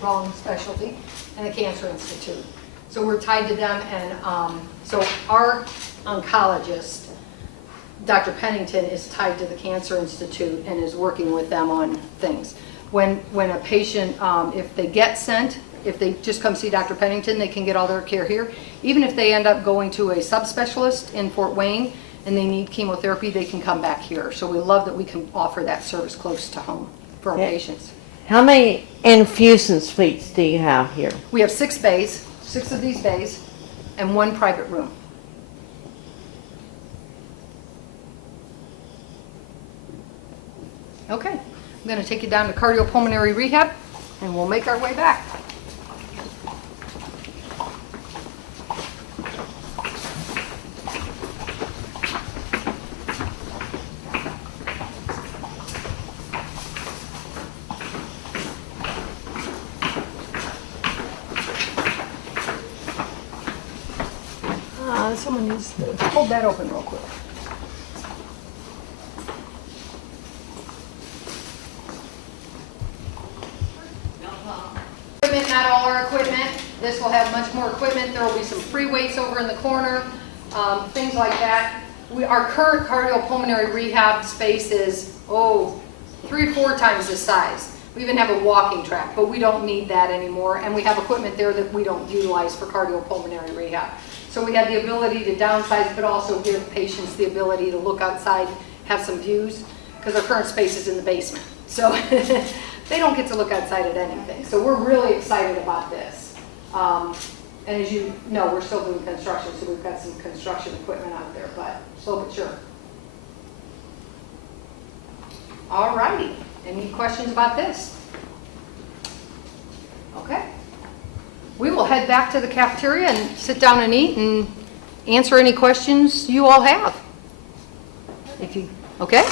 wrong specialty, and the Cancer Institute. So we're tied to them, and so our oncologist, Dr. Pennington, is tied to the Cancer Institute and is working with them on things. When a patient, if they get sent, if they just come see Dr. Pennington, they can get all their care here. Even if they end up going to a subspecialist in Fort Wayne and they need chemotherapy, they can come back here. So we love that we can offer that service close to home for our patients. How many infusion suites do you have here? We have 6 bays, 6 of these bays, and 1 private room. Okay, I'm going to take you down to cardiopulmonary rehab, and we'll make our way back. Someone needs to hold that open real quick. Equipment, not all our equipment. This will have much more equipment. There will be some free weights over in the corner, things like that. Our current cardiopulmonary rehab space is, 3 or 4 times this size. We even have a walking track, but we don't need that anymore. And we have equipment there that we don't utilize for cardiopulmonary rehab. So we have the ability to downsize, but also give patients the ability to look outside, have some views, because our current space is in the basement. So they don't get to look outside at anything. So we're really excited about this. And as you know, we're still doing construction, so we've got some construction equipment out there, but slow but sure. All righty. Any questions about this? Okay. We will head back to the cafeteria and sit down and eat and answer any questions you all have. If you, okay?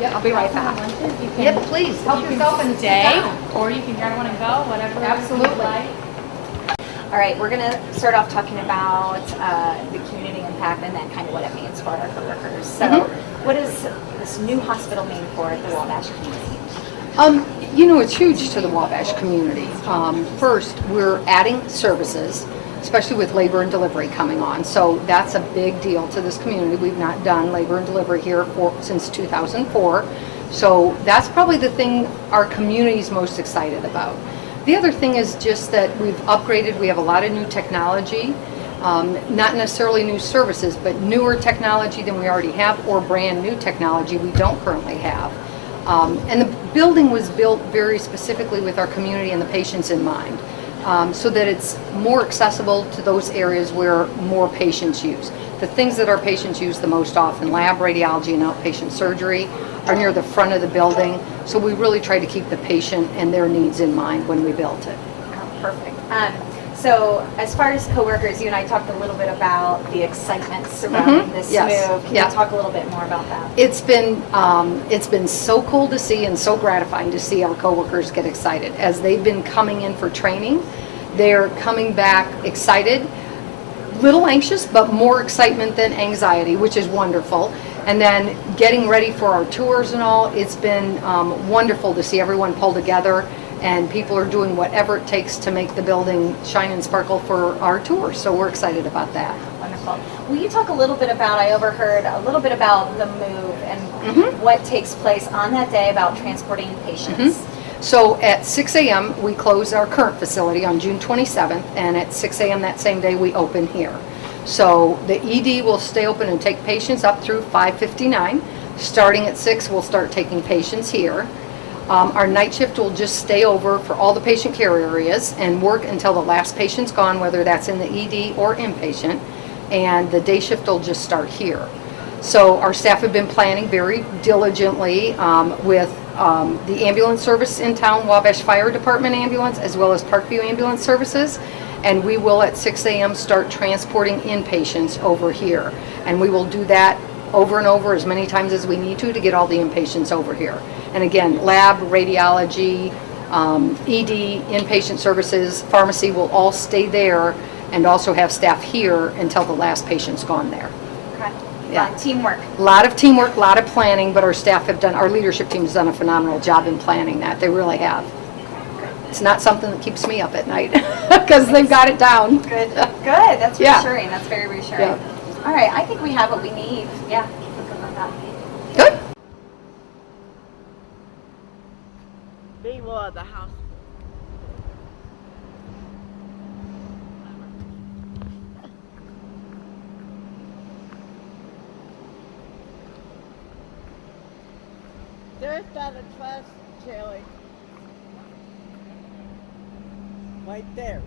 I'll be right back. Yep, please, help yourself and Stay, or you can grab one and go, whatever. Absolutely. you'd like. All right, we're going to start off talking about the community impact and then kind of what it means for our coworkers. So, what does this new hospital mean for the Wabash community? You know, it's huge to the Wabash community. First, we're adding services, especially with labor and delivery coming on. So that's a big deal to this community. We've not done labor and delivery here since 2004. So that's probably the thing our community's most excited about. The other thing is just that we've upgraded. We have a lot of new technology, not necessarily new services, but newer technology than we already have, or brand new technology we don't currently have. And the building was built very specifically with our community and the patients in mind, so that it's more accessible to those areas where more patients use. The things that our patients use the most often, lab, radiology, and outpatient surgery, are near the front of the building. So we really try to keep the patient and their needs in mind when we built it. Oh, perfect. So as far as coworkers, you and I talked a little bit about the excitement surrounding this move. Can you talk a little bit more about that? It's been so cool to see and so gratifying to see our coworkers get excited. As they've been coming in for training, they're coming back excited, little anxious, but more excitement than anxiety, which is wonderful. And then getting ready for our tours and all, it's been wonderful to see everyone pull together, and people are doing whatever it takes to make the building shine and sparkle for our tours. So we're excited about that. Wonderful. Will you talk a little bit about, I overheard a little bit about the move and what takes place on that day about transporting patients? So at 6 a.m. we close our current facility on June 27th, and at 6 a.m. that same day we open here. So the ED will stay open and take patients up through 5:59. Starting at 6, we'll start taking patients here. Our night shift will just stay over for all the patient care areas and work until the last patient's gone, whether that's in the ED or inpatient, and the day shift will just start here. So our staff have been planning very diligently with the ambulance service in town, Wabash Fire Department ambulance, as well as Parkview ambulance services. And we will at 6 a.m. start transporting inpatients over here. And we will do that over and over as many times as we need to get all the inpatients over here. And again, lab, radiology, ED, inpatient services, pharmacy will all stay there and also have staff here until the last patient's gone there. Okay. Yeah. Teamwork. A lot of teamwork, a lot of planning, but our staff have done, our leadership team has done a phenomenal job in planning that. They really have. It's not something that keeps me up at night because they've got it down. Good. Good. That's Yeah. reassuring. That's very reassuring. Yeah. All right. I think we have what we need. Yeah. Good. Meanwhile, the house. There's not a trust, Shelley. Right there.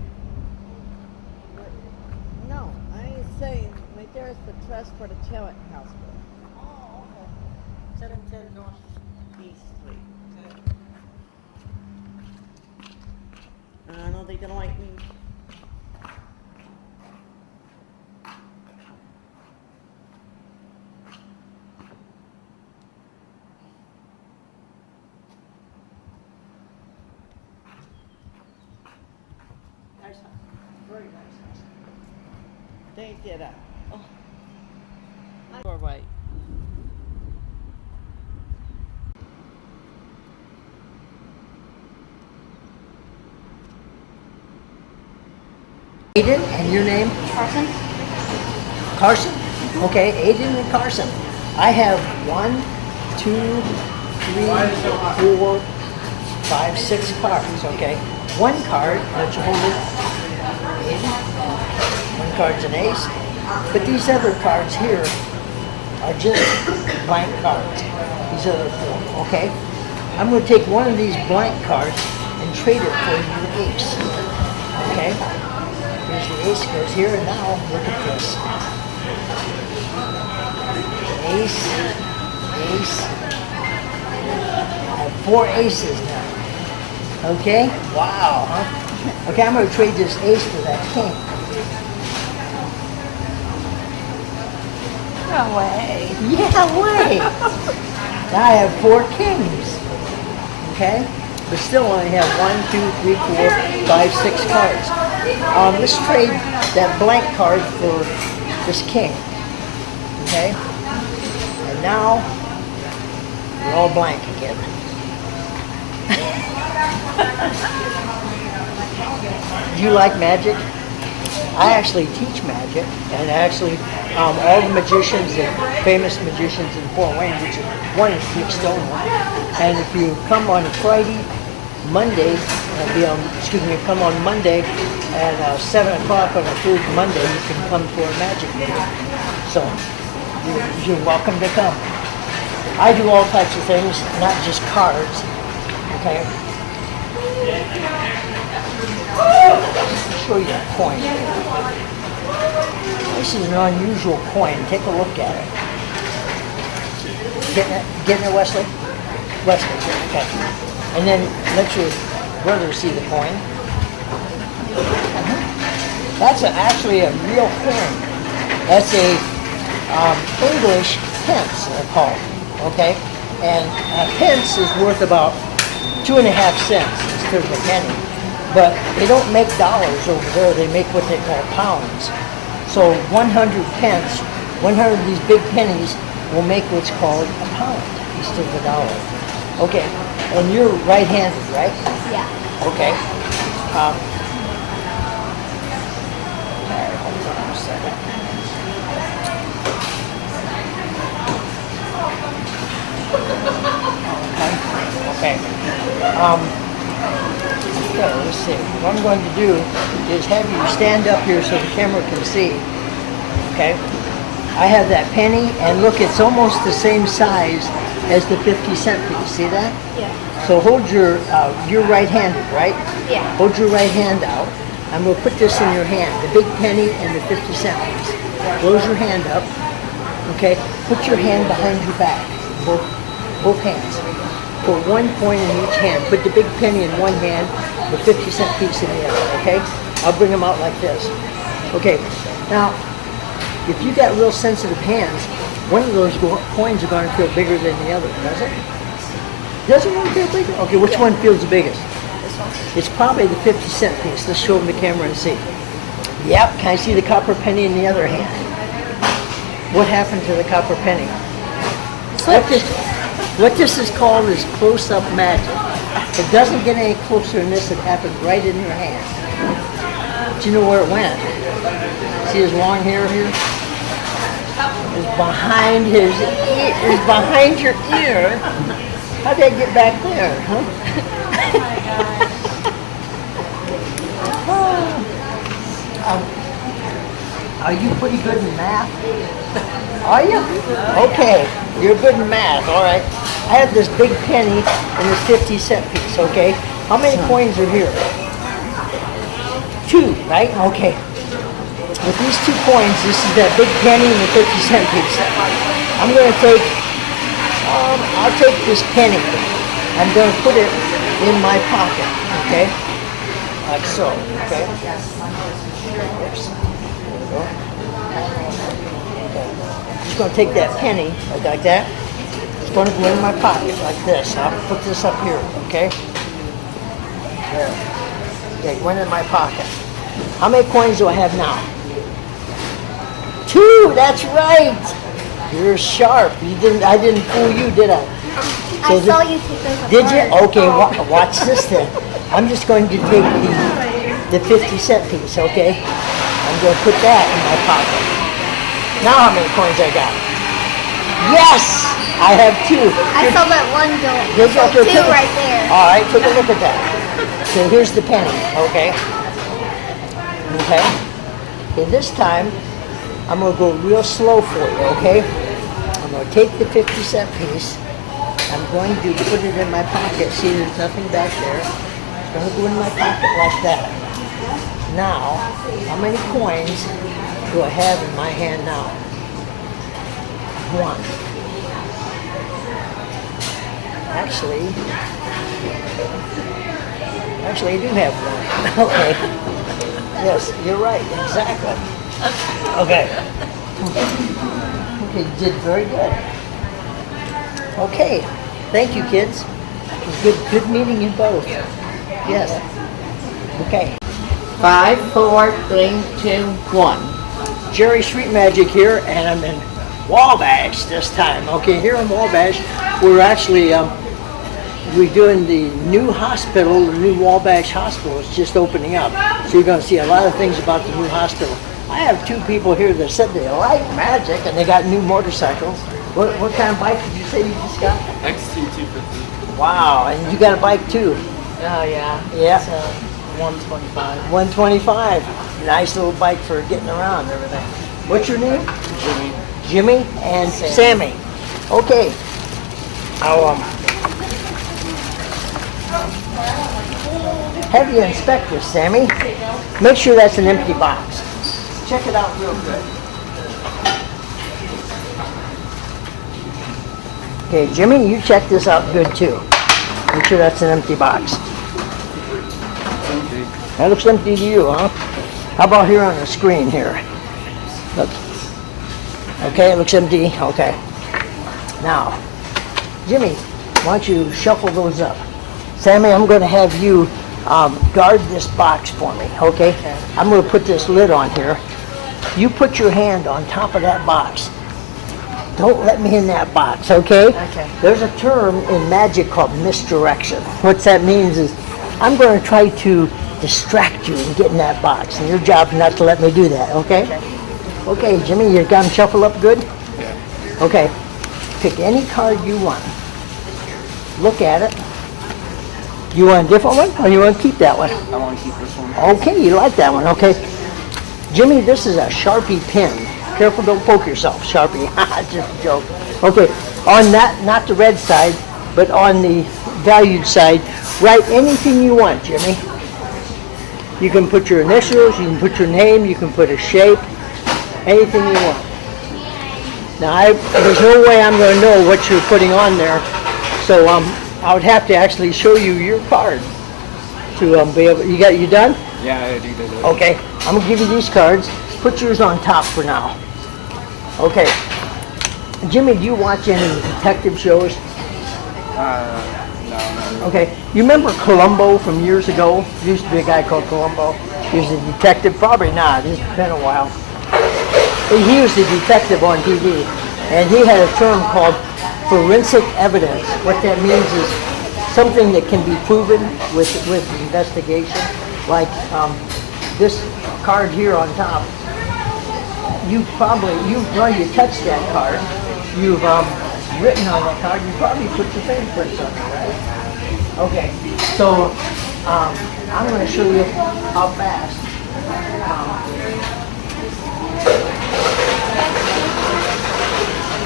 No, I ain't saying, right there is the trust for the Chellick Hospital. Oh, okay. 710 North East Street. I know they don't like me. Nice house. Very nice house. They did that. Oh. All right. Aiden, and your name? Carson? Carson? Okay, Aiden and Carson. I have 1, 2, 3, 4, 5, 6 cards, okay? One card, let you hold it, Aiden. One card's an ace. But these other cards here are just blank cards. These other 4, okay? I'm going to take one of these blank cards and trade it for your ace, okay? Here's the ace, goes here, and now look at this. Ace, ace. I have 4 aces now. Okay? Wow, huh? Okay, I'm going to trade this ace for that king. No way. Yeah, wait. Now I have 4 kings. Okay? But still only have 1, 2, 3, 4, 5, 6 cards. Let's trade that blank card for this king. Okay? And now we're all blank again. Do you like magic? I actually teach magic, and actually all the magicians, the famous magicians in Fort Wayne, which is one is Nick Stonewall. And if you come on Friday, Monday, come on Monday at 7 o'clock on the third Monday, you can come for a magic meeting. So you're welcome to come. I do all types of things, not just cards. Okay. I'll show you a coin. This is an unusual coin. Take a look at it. Getting it, Wesley? Wesley, okay. And then let your brother see the coin. That's actually a real coin. That's a English pence, they're called. Okay? And a pence is worth about 2.5 cents instead of a penny. But they don't make dollars over there, they make what they call pounds. So 100 pence, 100 of these big pennies will make what's called a pound instead of a dollar. Okay, and you're right-handed, right? Yeah. Okay. All right, hold on a second. Okay. Okay, let's see. What I'm going to do is have you stand up here so the camera can see. Okay? I have that penny, and look, it's almost the same size as the 50-cent piece. See that? Yeah. So hold you're right-handed, right? Yeah. Hold your right hand out. I'm going to put this in your hand, the big penny and the 50-cent piece. Close your hand up. Okay? Put your hand behind your back, both hands. Put 1 coin in each hand. Put the big penny in one hand, the 50-cent piece in the other, okay? I'll bring them out like this. Okay, now, if you got real sensitive hands, one of those coins are going to feel bigger than the other, does it? Does it one feel bigger? Okay, which one feels the biggest? This one. It's probably the 50-cent piece. Let's show them the camera and see. Yep, can I see the copper penny in the other hand? What happened to the copper penny? What this is called is close-up magic. It doesn't get any closer than this. It happened right in your hand. Do you know where it went? See his long hair here? It's behind his ear. It's behind your ear. How'd that get back there, huh? Are you pretty good in math? Are you? Okay, you're good in math, all right. I have this big penny and this 50-cent piece, okay? How many coins are here? 2, right? Okay. With these 2 coins, this is that big penny and the 50-cent piece. I'm going to take, I'll take this penny. I'm going to put it in my pocket, okay? Like so, okay? Oops. There we go. Okay. I'm just going to take that penny, like that. It's going to go in my pocket, like this. I'll put this up here, okay? There. Okay, it went in my pocket. How many coins do I have now? 2, that's right. You're sharp. I didn't fool you, did I? I saw you take those apart. Did you? Okay, watch this then. I'm just going to take the 50-cent piece, okay? I'm going to put that in my pocket. Now how many coins I got? Yes! I have 2. I saw that one go. Did you? Okay, 2 right there. All right, take a look at that. So here's the penny, okay? Okay? Okay, this time, I'm going to go real slow for you, okay? I'm going to take the 50-cent piece. I'm going to put it in my pocket. See, there's nothing back there. It's going to go in my pocket like that. Now, how many coins do I have in my hand now? 1. Actually, I do have 1. Okay. Yes, you're right. Exactly. Okay. Okay, you did very good. Okay. Thank you, kids. It was good meeting you both. Yes. Okay. 5, 4, 3, 2, 1. Jerry Street Magic here, and I'm in Wabash this time. Okay, here in Wabash, we're actually we're doing the new hospital, the new Wabash Hospital. It's just opening up, so you're going to see a lot of things about the new hospital. I have 2 people here that said they like magic, and they got new motorcycles. What kind of bike did you say you just got? XT250. Wow, and you got a bike too? Oh, yeah. Yeah. It's 125. 125. Nice little bike for getting around and everything. What's your name? Jimmy. Jimmy and Sammy. Okay. I'll have you inspect this, Sammy. Make sure that's an empty box. Check it out real good. Okay, Jimmy, you check this out good too. Make sure that's an empty box. Empty. That looks empty to you, huh? How about here on the screen here? Look. Okay, it looks empty. Okay. Now, Jimmy, why don't you shuffle those up? Sammy, I'm going to have you guard this box for me, okay? I'm going to put this lid on here. You put your hand on top of that box. Don't let me in that box, okay? Okay. There's a term in magic called misdirection. What that means is I'm going to try to distract you and get in that box, and your job is not to let me do that, okay? Okay, Jimmy, you got them shuffled up good? Yeah. Okay. Pick any card you want. Look at it. You want a different one, or you want to keep that one? I want to keep this one. Okay, you like that one, okay. Jimmy, this is a Sharpie pen. Careful, don't poke yourself, Sharpie. Just a joke. Okay, on that, not the red side, but on the valued side, write anything you want, Jimmy. You can put your initials, you can put your name, you can put a shape, anything you want. Now, there's no way I'm going to know what you're putting on there, so I would have to actually show you your card to be able. You done? Yeah, I do that. Okay, I'm gonna give you these cards. Put yours on top for now. Okay. Jimmy, do you watch any detective shows? No. Okay. You remember Columbo from years ago? There used to be a guy called Columbo. He was a detective. Probably not. It's been a while. He was a detective on TV, and he had a term called forensic evidence. What that means is something that can be proven with investigation, like this card here on top. You touched that card. You've written on that card. You probably put your fingerprints on it, right? Okay. So I'm going to show you how fast.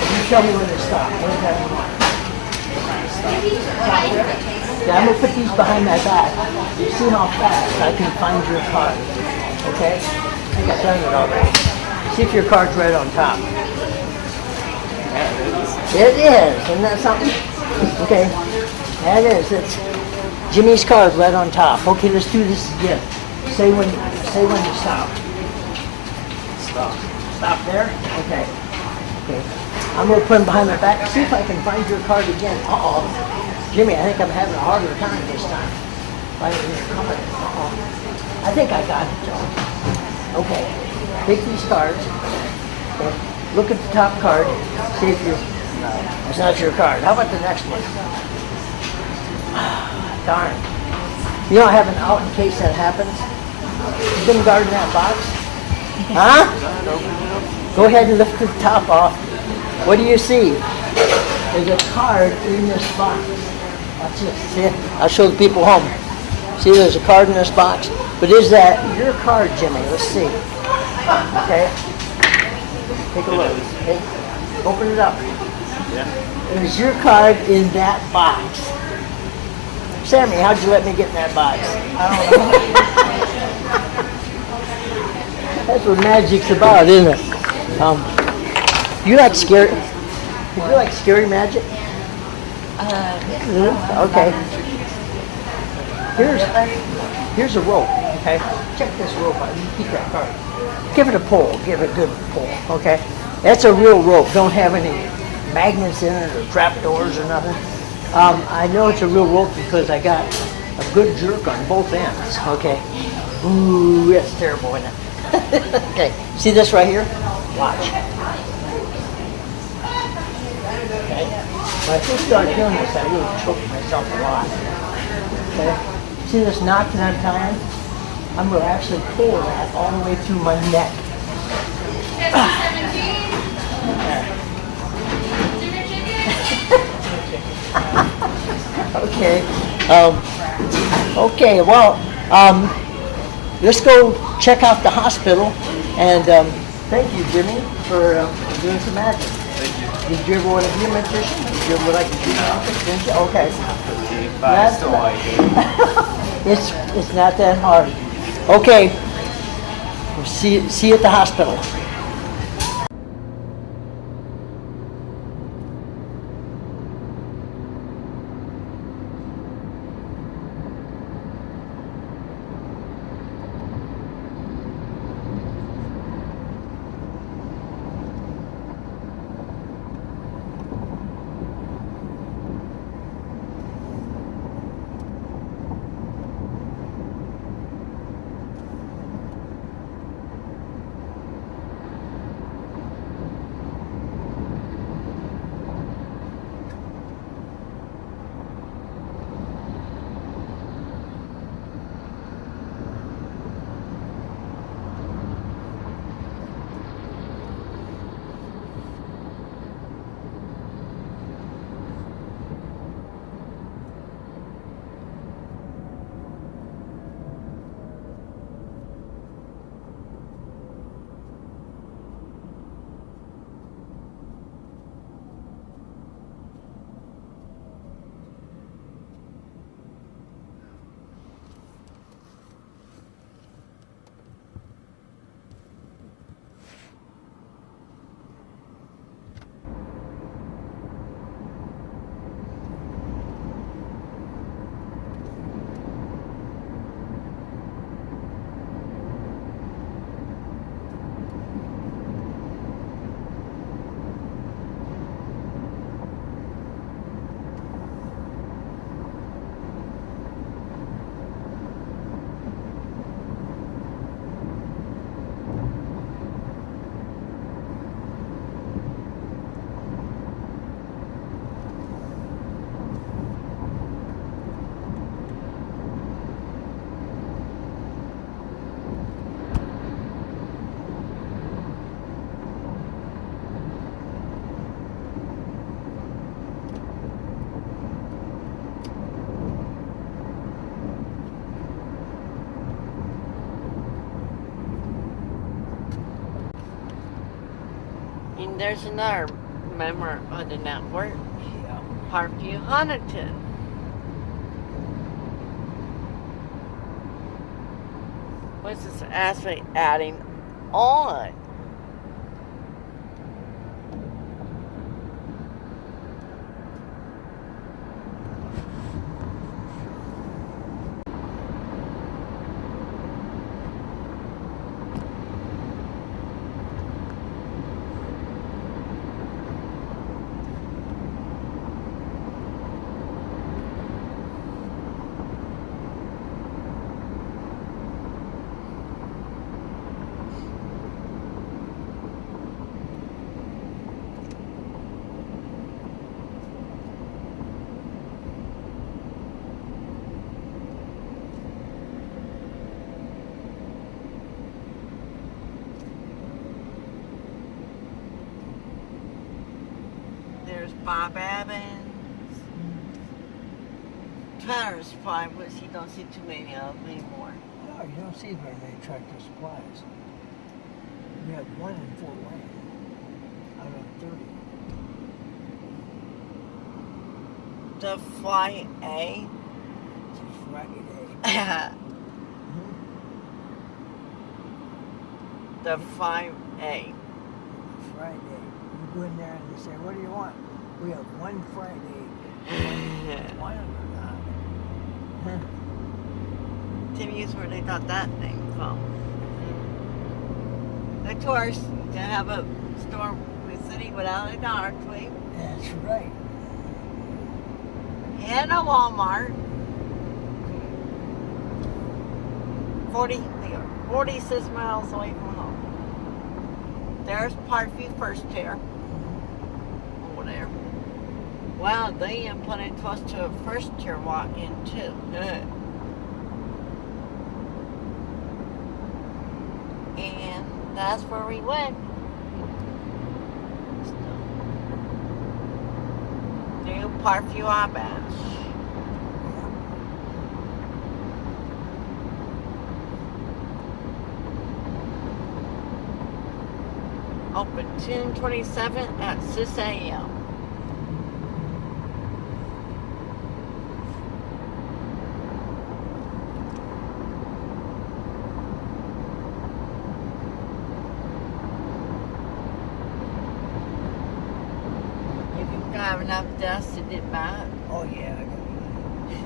You tell me when to stop. Anytime you want. Stop there. Yeah, I'm going to put these behind my back. You see how fast I can find your card. Okay? I think I've done it already. See if your card's right on top. It is. Isn't that something? Okay. That is. It's Jimmy's card right on top. Okay, let's do this again. Say when you stop. Stop there? Okay. Okay. I'm going to put them behind my back. See if I can find your card again. Uh-oh. Jimmy, I think I'm having a harder time this time. Finding your card. Uh-oh. I think I got it, Joe. Okay. Take these cards. Okay. Look at the top card. See if you're... No, it's not your card. How about the next one? Darn. You don't have an out in case that happens? You been guarding that box? Huh? Go ahead and lift the top off. What do you see? There's a card in this box. Watch this. See it? I'll show the people home. See, there's a card in this box. But is that your card, Jimmy? Let's see. Okay. Take a look. Okay. Open it up. Yeah. Is your card in that box? Sammy, how'd you let me get in that box? I don't know. That's what magic's about, isn't it? You like scary? You like scary magic? Okay. Here's a rope. Okay. Check this rope out. You keep that card. Give it a pull. Give it a good pull. Okay. That's a real rope. Don't have any magnets in it or trap doors or nothing. I know it's a real rope because I got a good jerk on both ends. Okay. Ooh, that's terrible, isn't it? Okay. See this right here? Watch. Okay. When I first started doing this, I really choked myself a lot. Okay. See this knot that I'm tying? I'm going to actually pull that all the way through my neck. Okay. Okay. Well, let's go check out the hospital. And thank you, Jimmy, for doing some magic. Thank you. Did you ever want to be a magician? Did you ever like to do something? Didn't you? Okay. It's not that hard. Okay. We'll see you at the hospital. And there's another member of the network, Parkview Huntington. What's this actually adding on? There's Bob Evans. Tractor Supply, which you don't see too many of anymore. No, you don't see very many Tractor Supplies. We have one in Fort Wayne out of 30. The Fly A. It's a Friday. The 5A. Friday. You go in there and they say, what do you want? We have one Friday. One of them. Timmy's where they got that name from. Of course, to have a store in the city without a Dollar Tree. That's right. And a Walmart. 46 miles away from home. There's Parkview First Chair. Over there. Wow, they implemented us to a First Chair walk-in too. And that's where we went. New Parkview Wabash. Open 10/27 at 6 a.m. You can have enough dust to dip back. Oh yeah, I got it.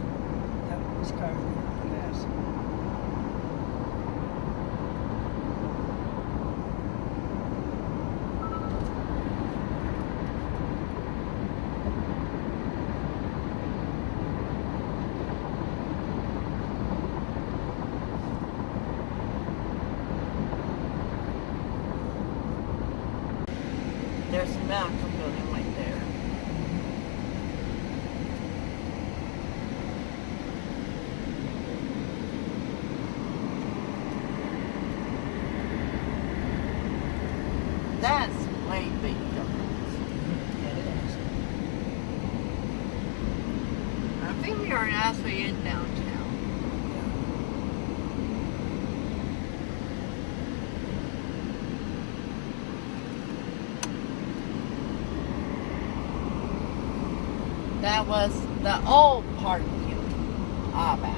Yep, this car's really fast. There's a medical building right there. That's way big difference. Yeah, it is. I think we are actually in downtown. That was the old Parkview Wabash.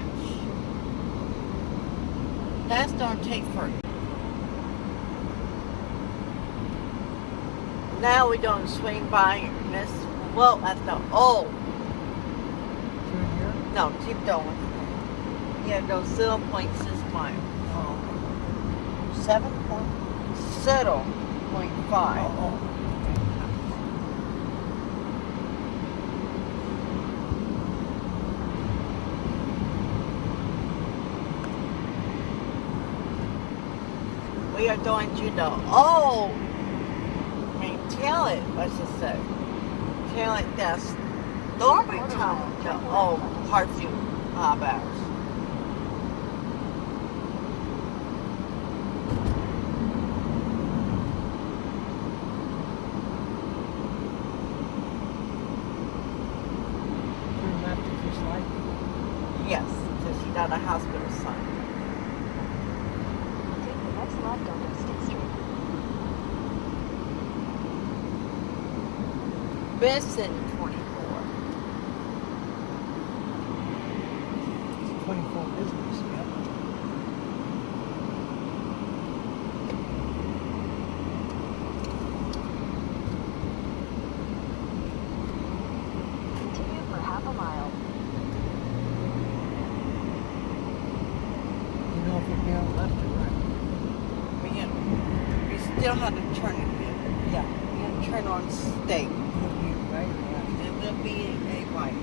That's don't take for. Now we don't swing by Miss. Well, at the old. Through here? No, keep going. Yeah, go 0.6 miles. Oh, 0.5. oh. We are going to the old, tail it, let's just say. Tail it, that's Dormy Town, the old Parkview Wabash. Turn left if you slide. Yes, because she got a hospital sign. Take the next left on Estate Street. best in 24. 24 business, yeah. Continue for half a mile. You know if you're down left or right. We still have to turn it in. Yeah. We have to turn on state. You'll be right or left. It will be a right.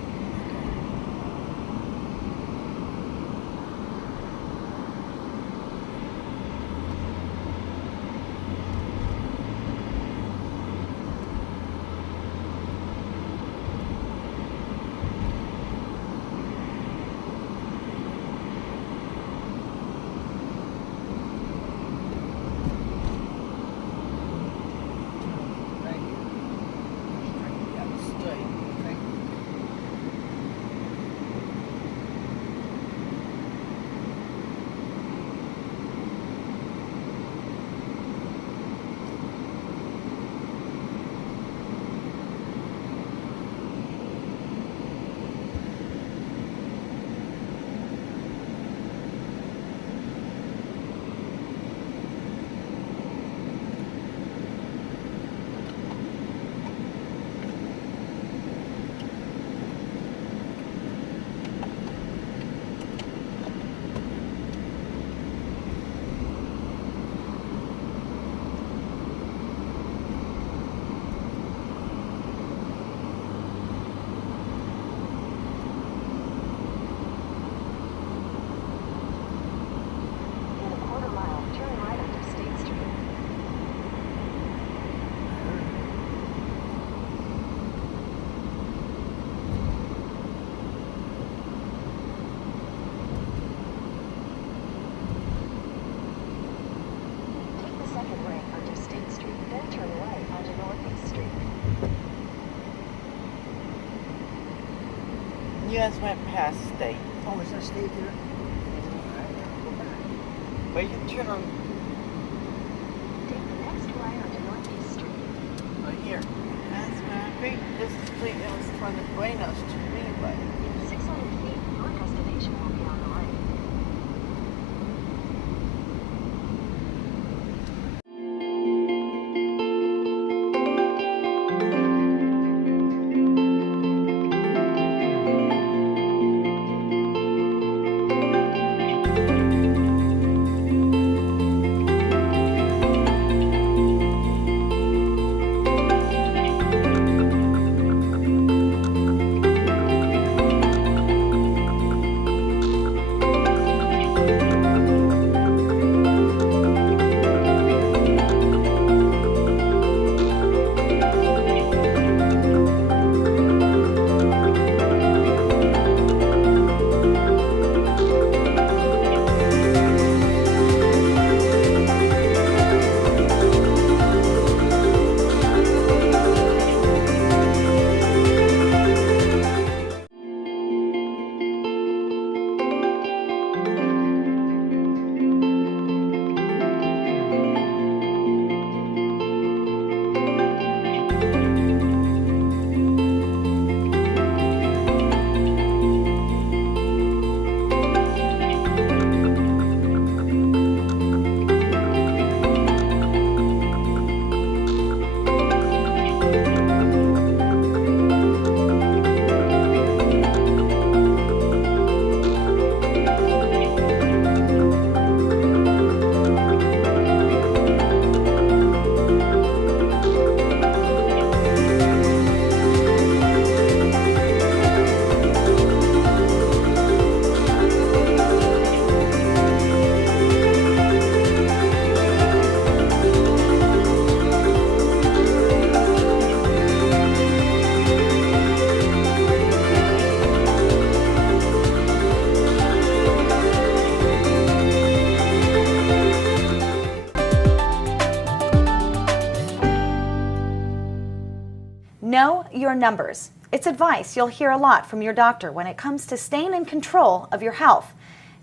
Right here. Straight, yeah, Straight. straight. In a quarter mile, turn right onto State Street. Take the second right onto State Street, then turn right onto Northeast Street. You guys went past state. Oh, is that state there? But you can turn on Take the next right onto Northeast Street. right here. That's where I think this street it was from the Buenos to me, but In 600 feet, your destination will be on the right. Know your numbers. It's advice you'll hear a lot from your doctor when it comes to staying in control of your health.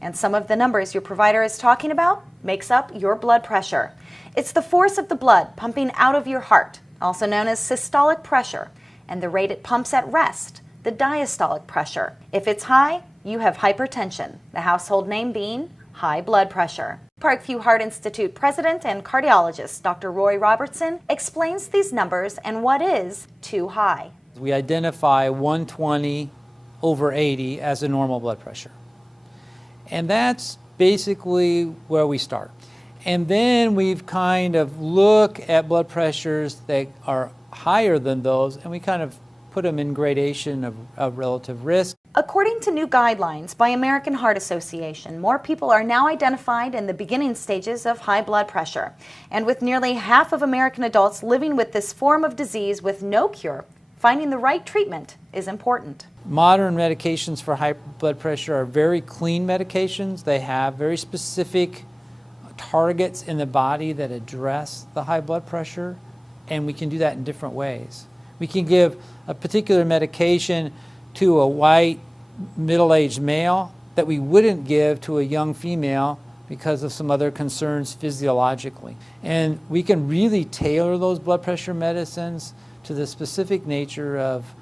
And some of the numbers your provider is talking about makes up your blood pressure. It's the force of the blood pumping out of your heart, also known as systolic pressure. and the rate it pumps at rest, the diastolic pressure. If it's high, you have hypertension, the household name being high blood pressure. Parkview Heart Institute President and cardiologist Dr. Roy Robertson explains these numbers and what is too high. We identify 120/80 as a normal blood pressure. And that's basically where we start. And then we've kind of look at blood pressures that are higher than those, and we kind of put them in gradation of relative risk. According to new guidelines by American Heart Association, more people are now identified in the beginning stages of high blood pressure. And with nearly half of American adults living with this form of disease with no cure, finding the right treatment is important. Modern medications for high blood pressure are very clean medications. They have very specific targets in the body that address the high blood pressure, and we can do that in different ways. We can give a particular medication to a white middle-aged male that we wouldn't give to a young female because of some other concerns physiologically. And we can really tailor those blood pressure medicines to the specific nature of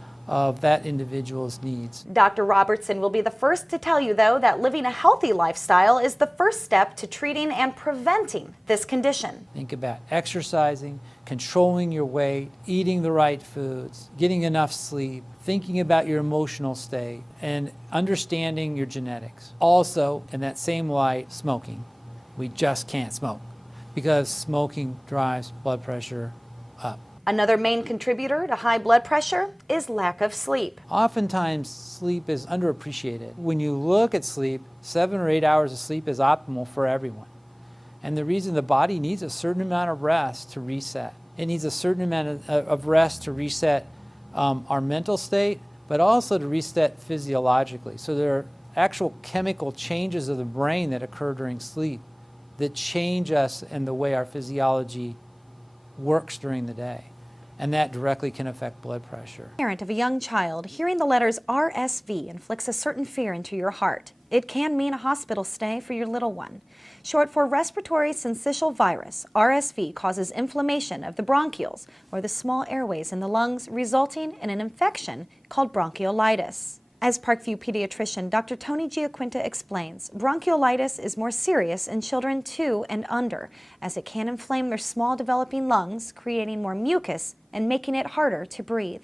that individual's needs. Dr. Robertson will be the first to tell you, though, that living a healthy lifestyle is the first step to treating and preventing this condition. Think about exercising, controlling your weight, eating the right foods, getting enough sleep, thinking about your emotional state, and understanding your genetics. Also, in that same light, smoking. We just can't smoke because smoking drives blood pressure up. Another main contributor to high blood pressure is lack of sleep. Oftentimes, sleep is underappreciated. When you look at sleep, 7 or 8 hours of sleep is optimal for everyone. And the reason the body needs a certain amount of rest to reset. It needs a certain amount of rest to reset our mental state, but also to reset physiologically. So there are actual chemical changes of the brain that occur during sleep that change us and the way our physiology works during the day. And that directly can affect blood pressure. Parent of a young child, hearing the letters RSV inflicts a certain fear into your heart. It can mean a hospital stay for your little one. Short for respiratory syncytial virus, RSV causes inflammation of the bronchioles, or the small airways in the lungs, resulting in an infection called bronchiolitis. As Parkview pediatrician Dr. Tony Giaquinta explains, bronchiolitis is more serious in children 2 and under, as it can inflame their small developing lungs, creating more mucus and making it harder to breathe.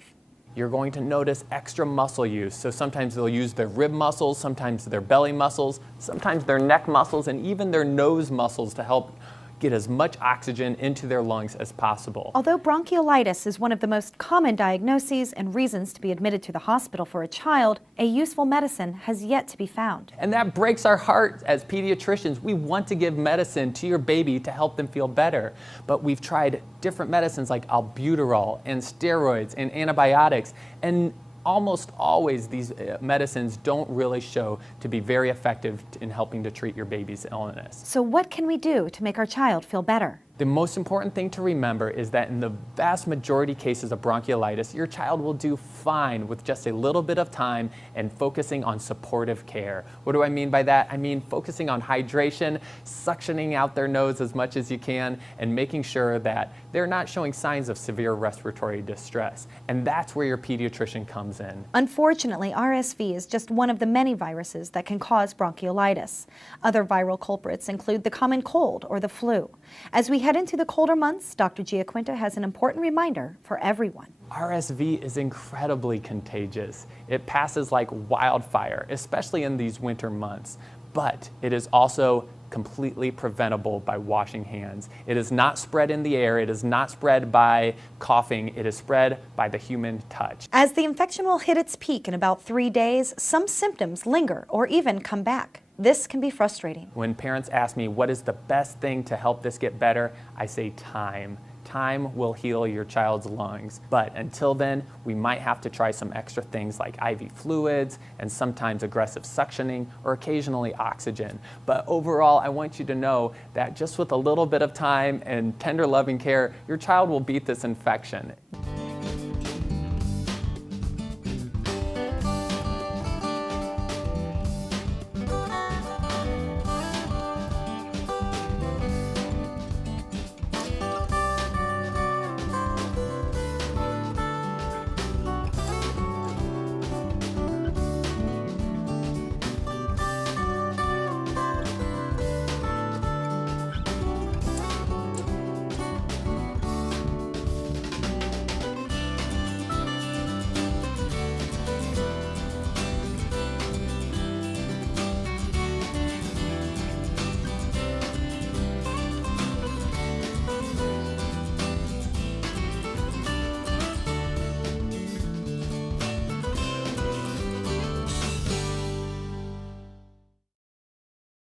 You're going to notice extra muscle use. So sometimes they'll use their rib muscles, sometimes their belly muscles, sometimes their neck muscles, and even their nose muscles to help get as much oxygen into their lungs as possible. Although bronchiolitis is one of the most common diagnoses and reasons to be admitted to the hospital for a child, a useful medicine has yet to be found. And that breaks our heart as pediatricians. We want to give medicine to your baby to help them feel better. But we've tried different medicines like albuterol and steroids and antibiotics, and almost always these medicines don't really show to be very effective in helping to treat your baby's illness. So what can we do to make our child feel better? The most important thing to remember is that in the vast majority cases of bronchiolitis, your child will do fine with just a little bit of time and focusing on supportive care. What do I mean by that? I mean focusing on hydration, suctioning out their nose as much as you can, and making sure that they're not showing signs of severe respiratory distress. And that's where your pediatrician comes in. Unfortunately, RSV is just one of the many viruses that can cause bronchiolitis. Other viral culprits include the common cold or the flu. As we head into the colder months, Dr. Giaquinta has an important reminder for everyone. RSV is incredibly contagious. It passes like wildfire, especially in these winter months. But it is also completely preventable by washing hands. It is not spread in the air. It is not spread by coughing. It is spread by the human touch. As the infection will hit its peak in about 3 days, some symptoms linger or even come back. This can be frustrating. When parents ask me what is the best thing to help this get better, I say time. Time will heal your child's lungs. But until then, we might have to try some extra things like IV fluids and sometimes aggressive suctioning or occasionally oxygen. But overall, I want you to know that just with a little bit of time and tender loving care, your child will beat this infection.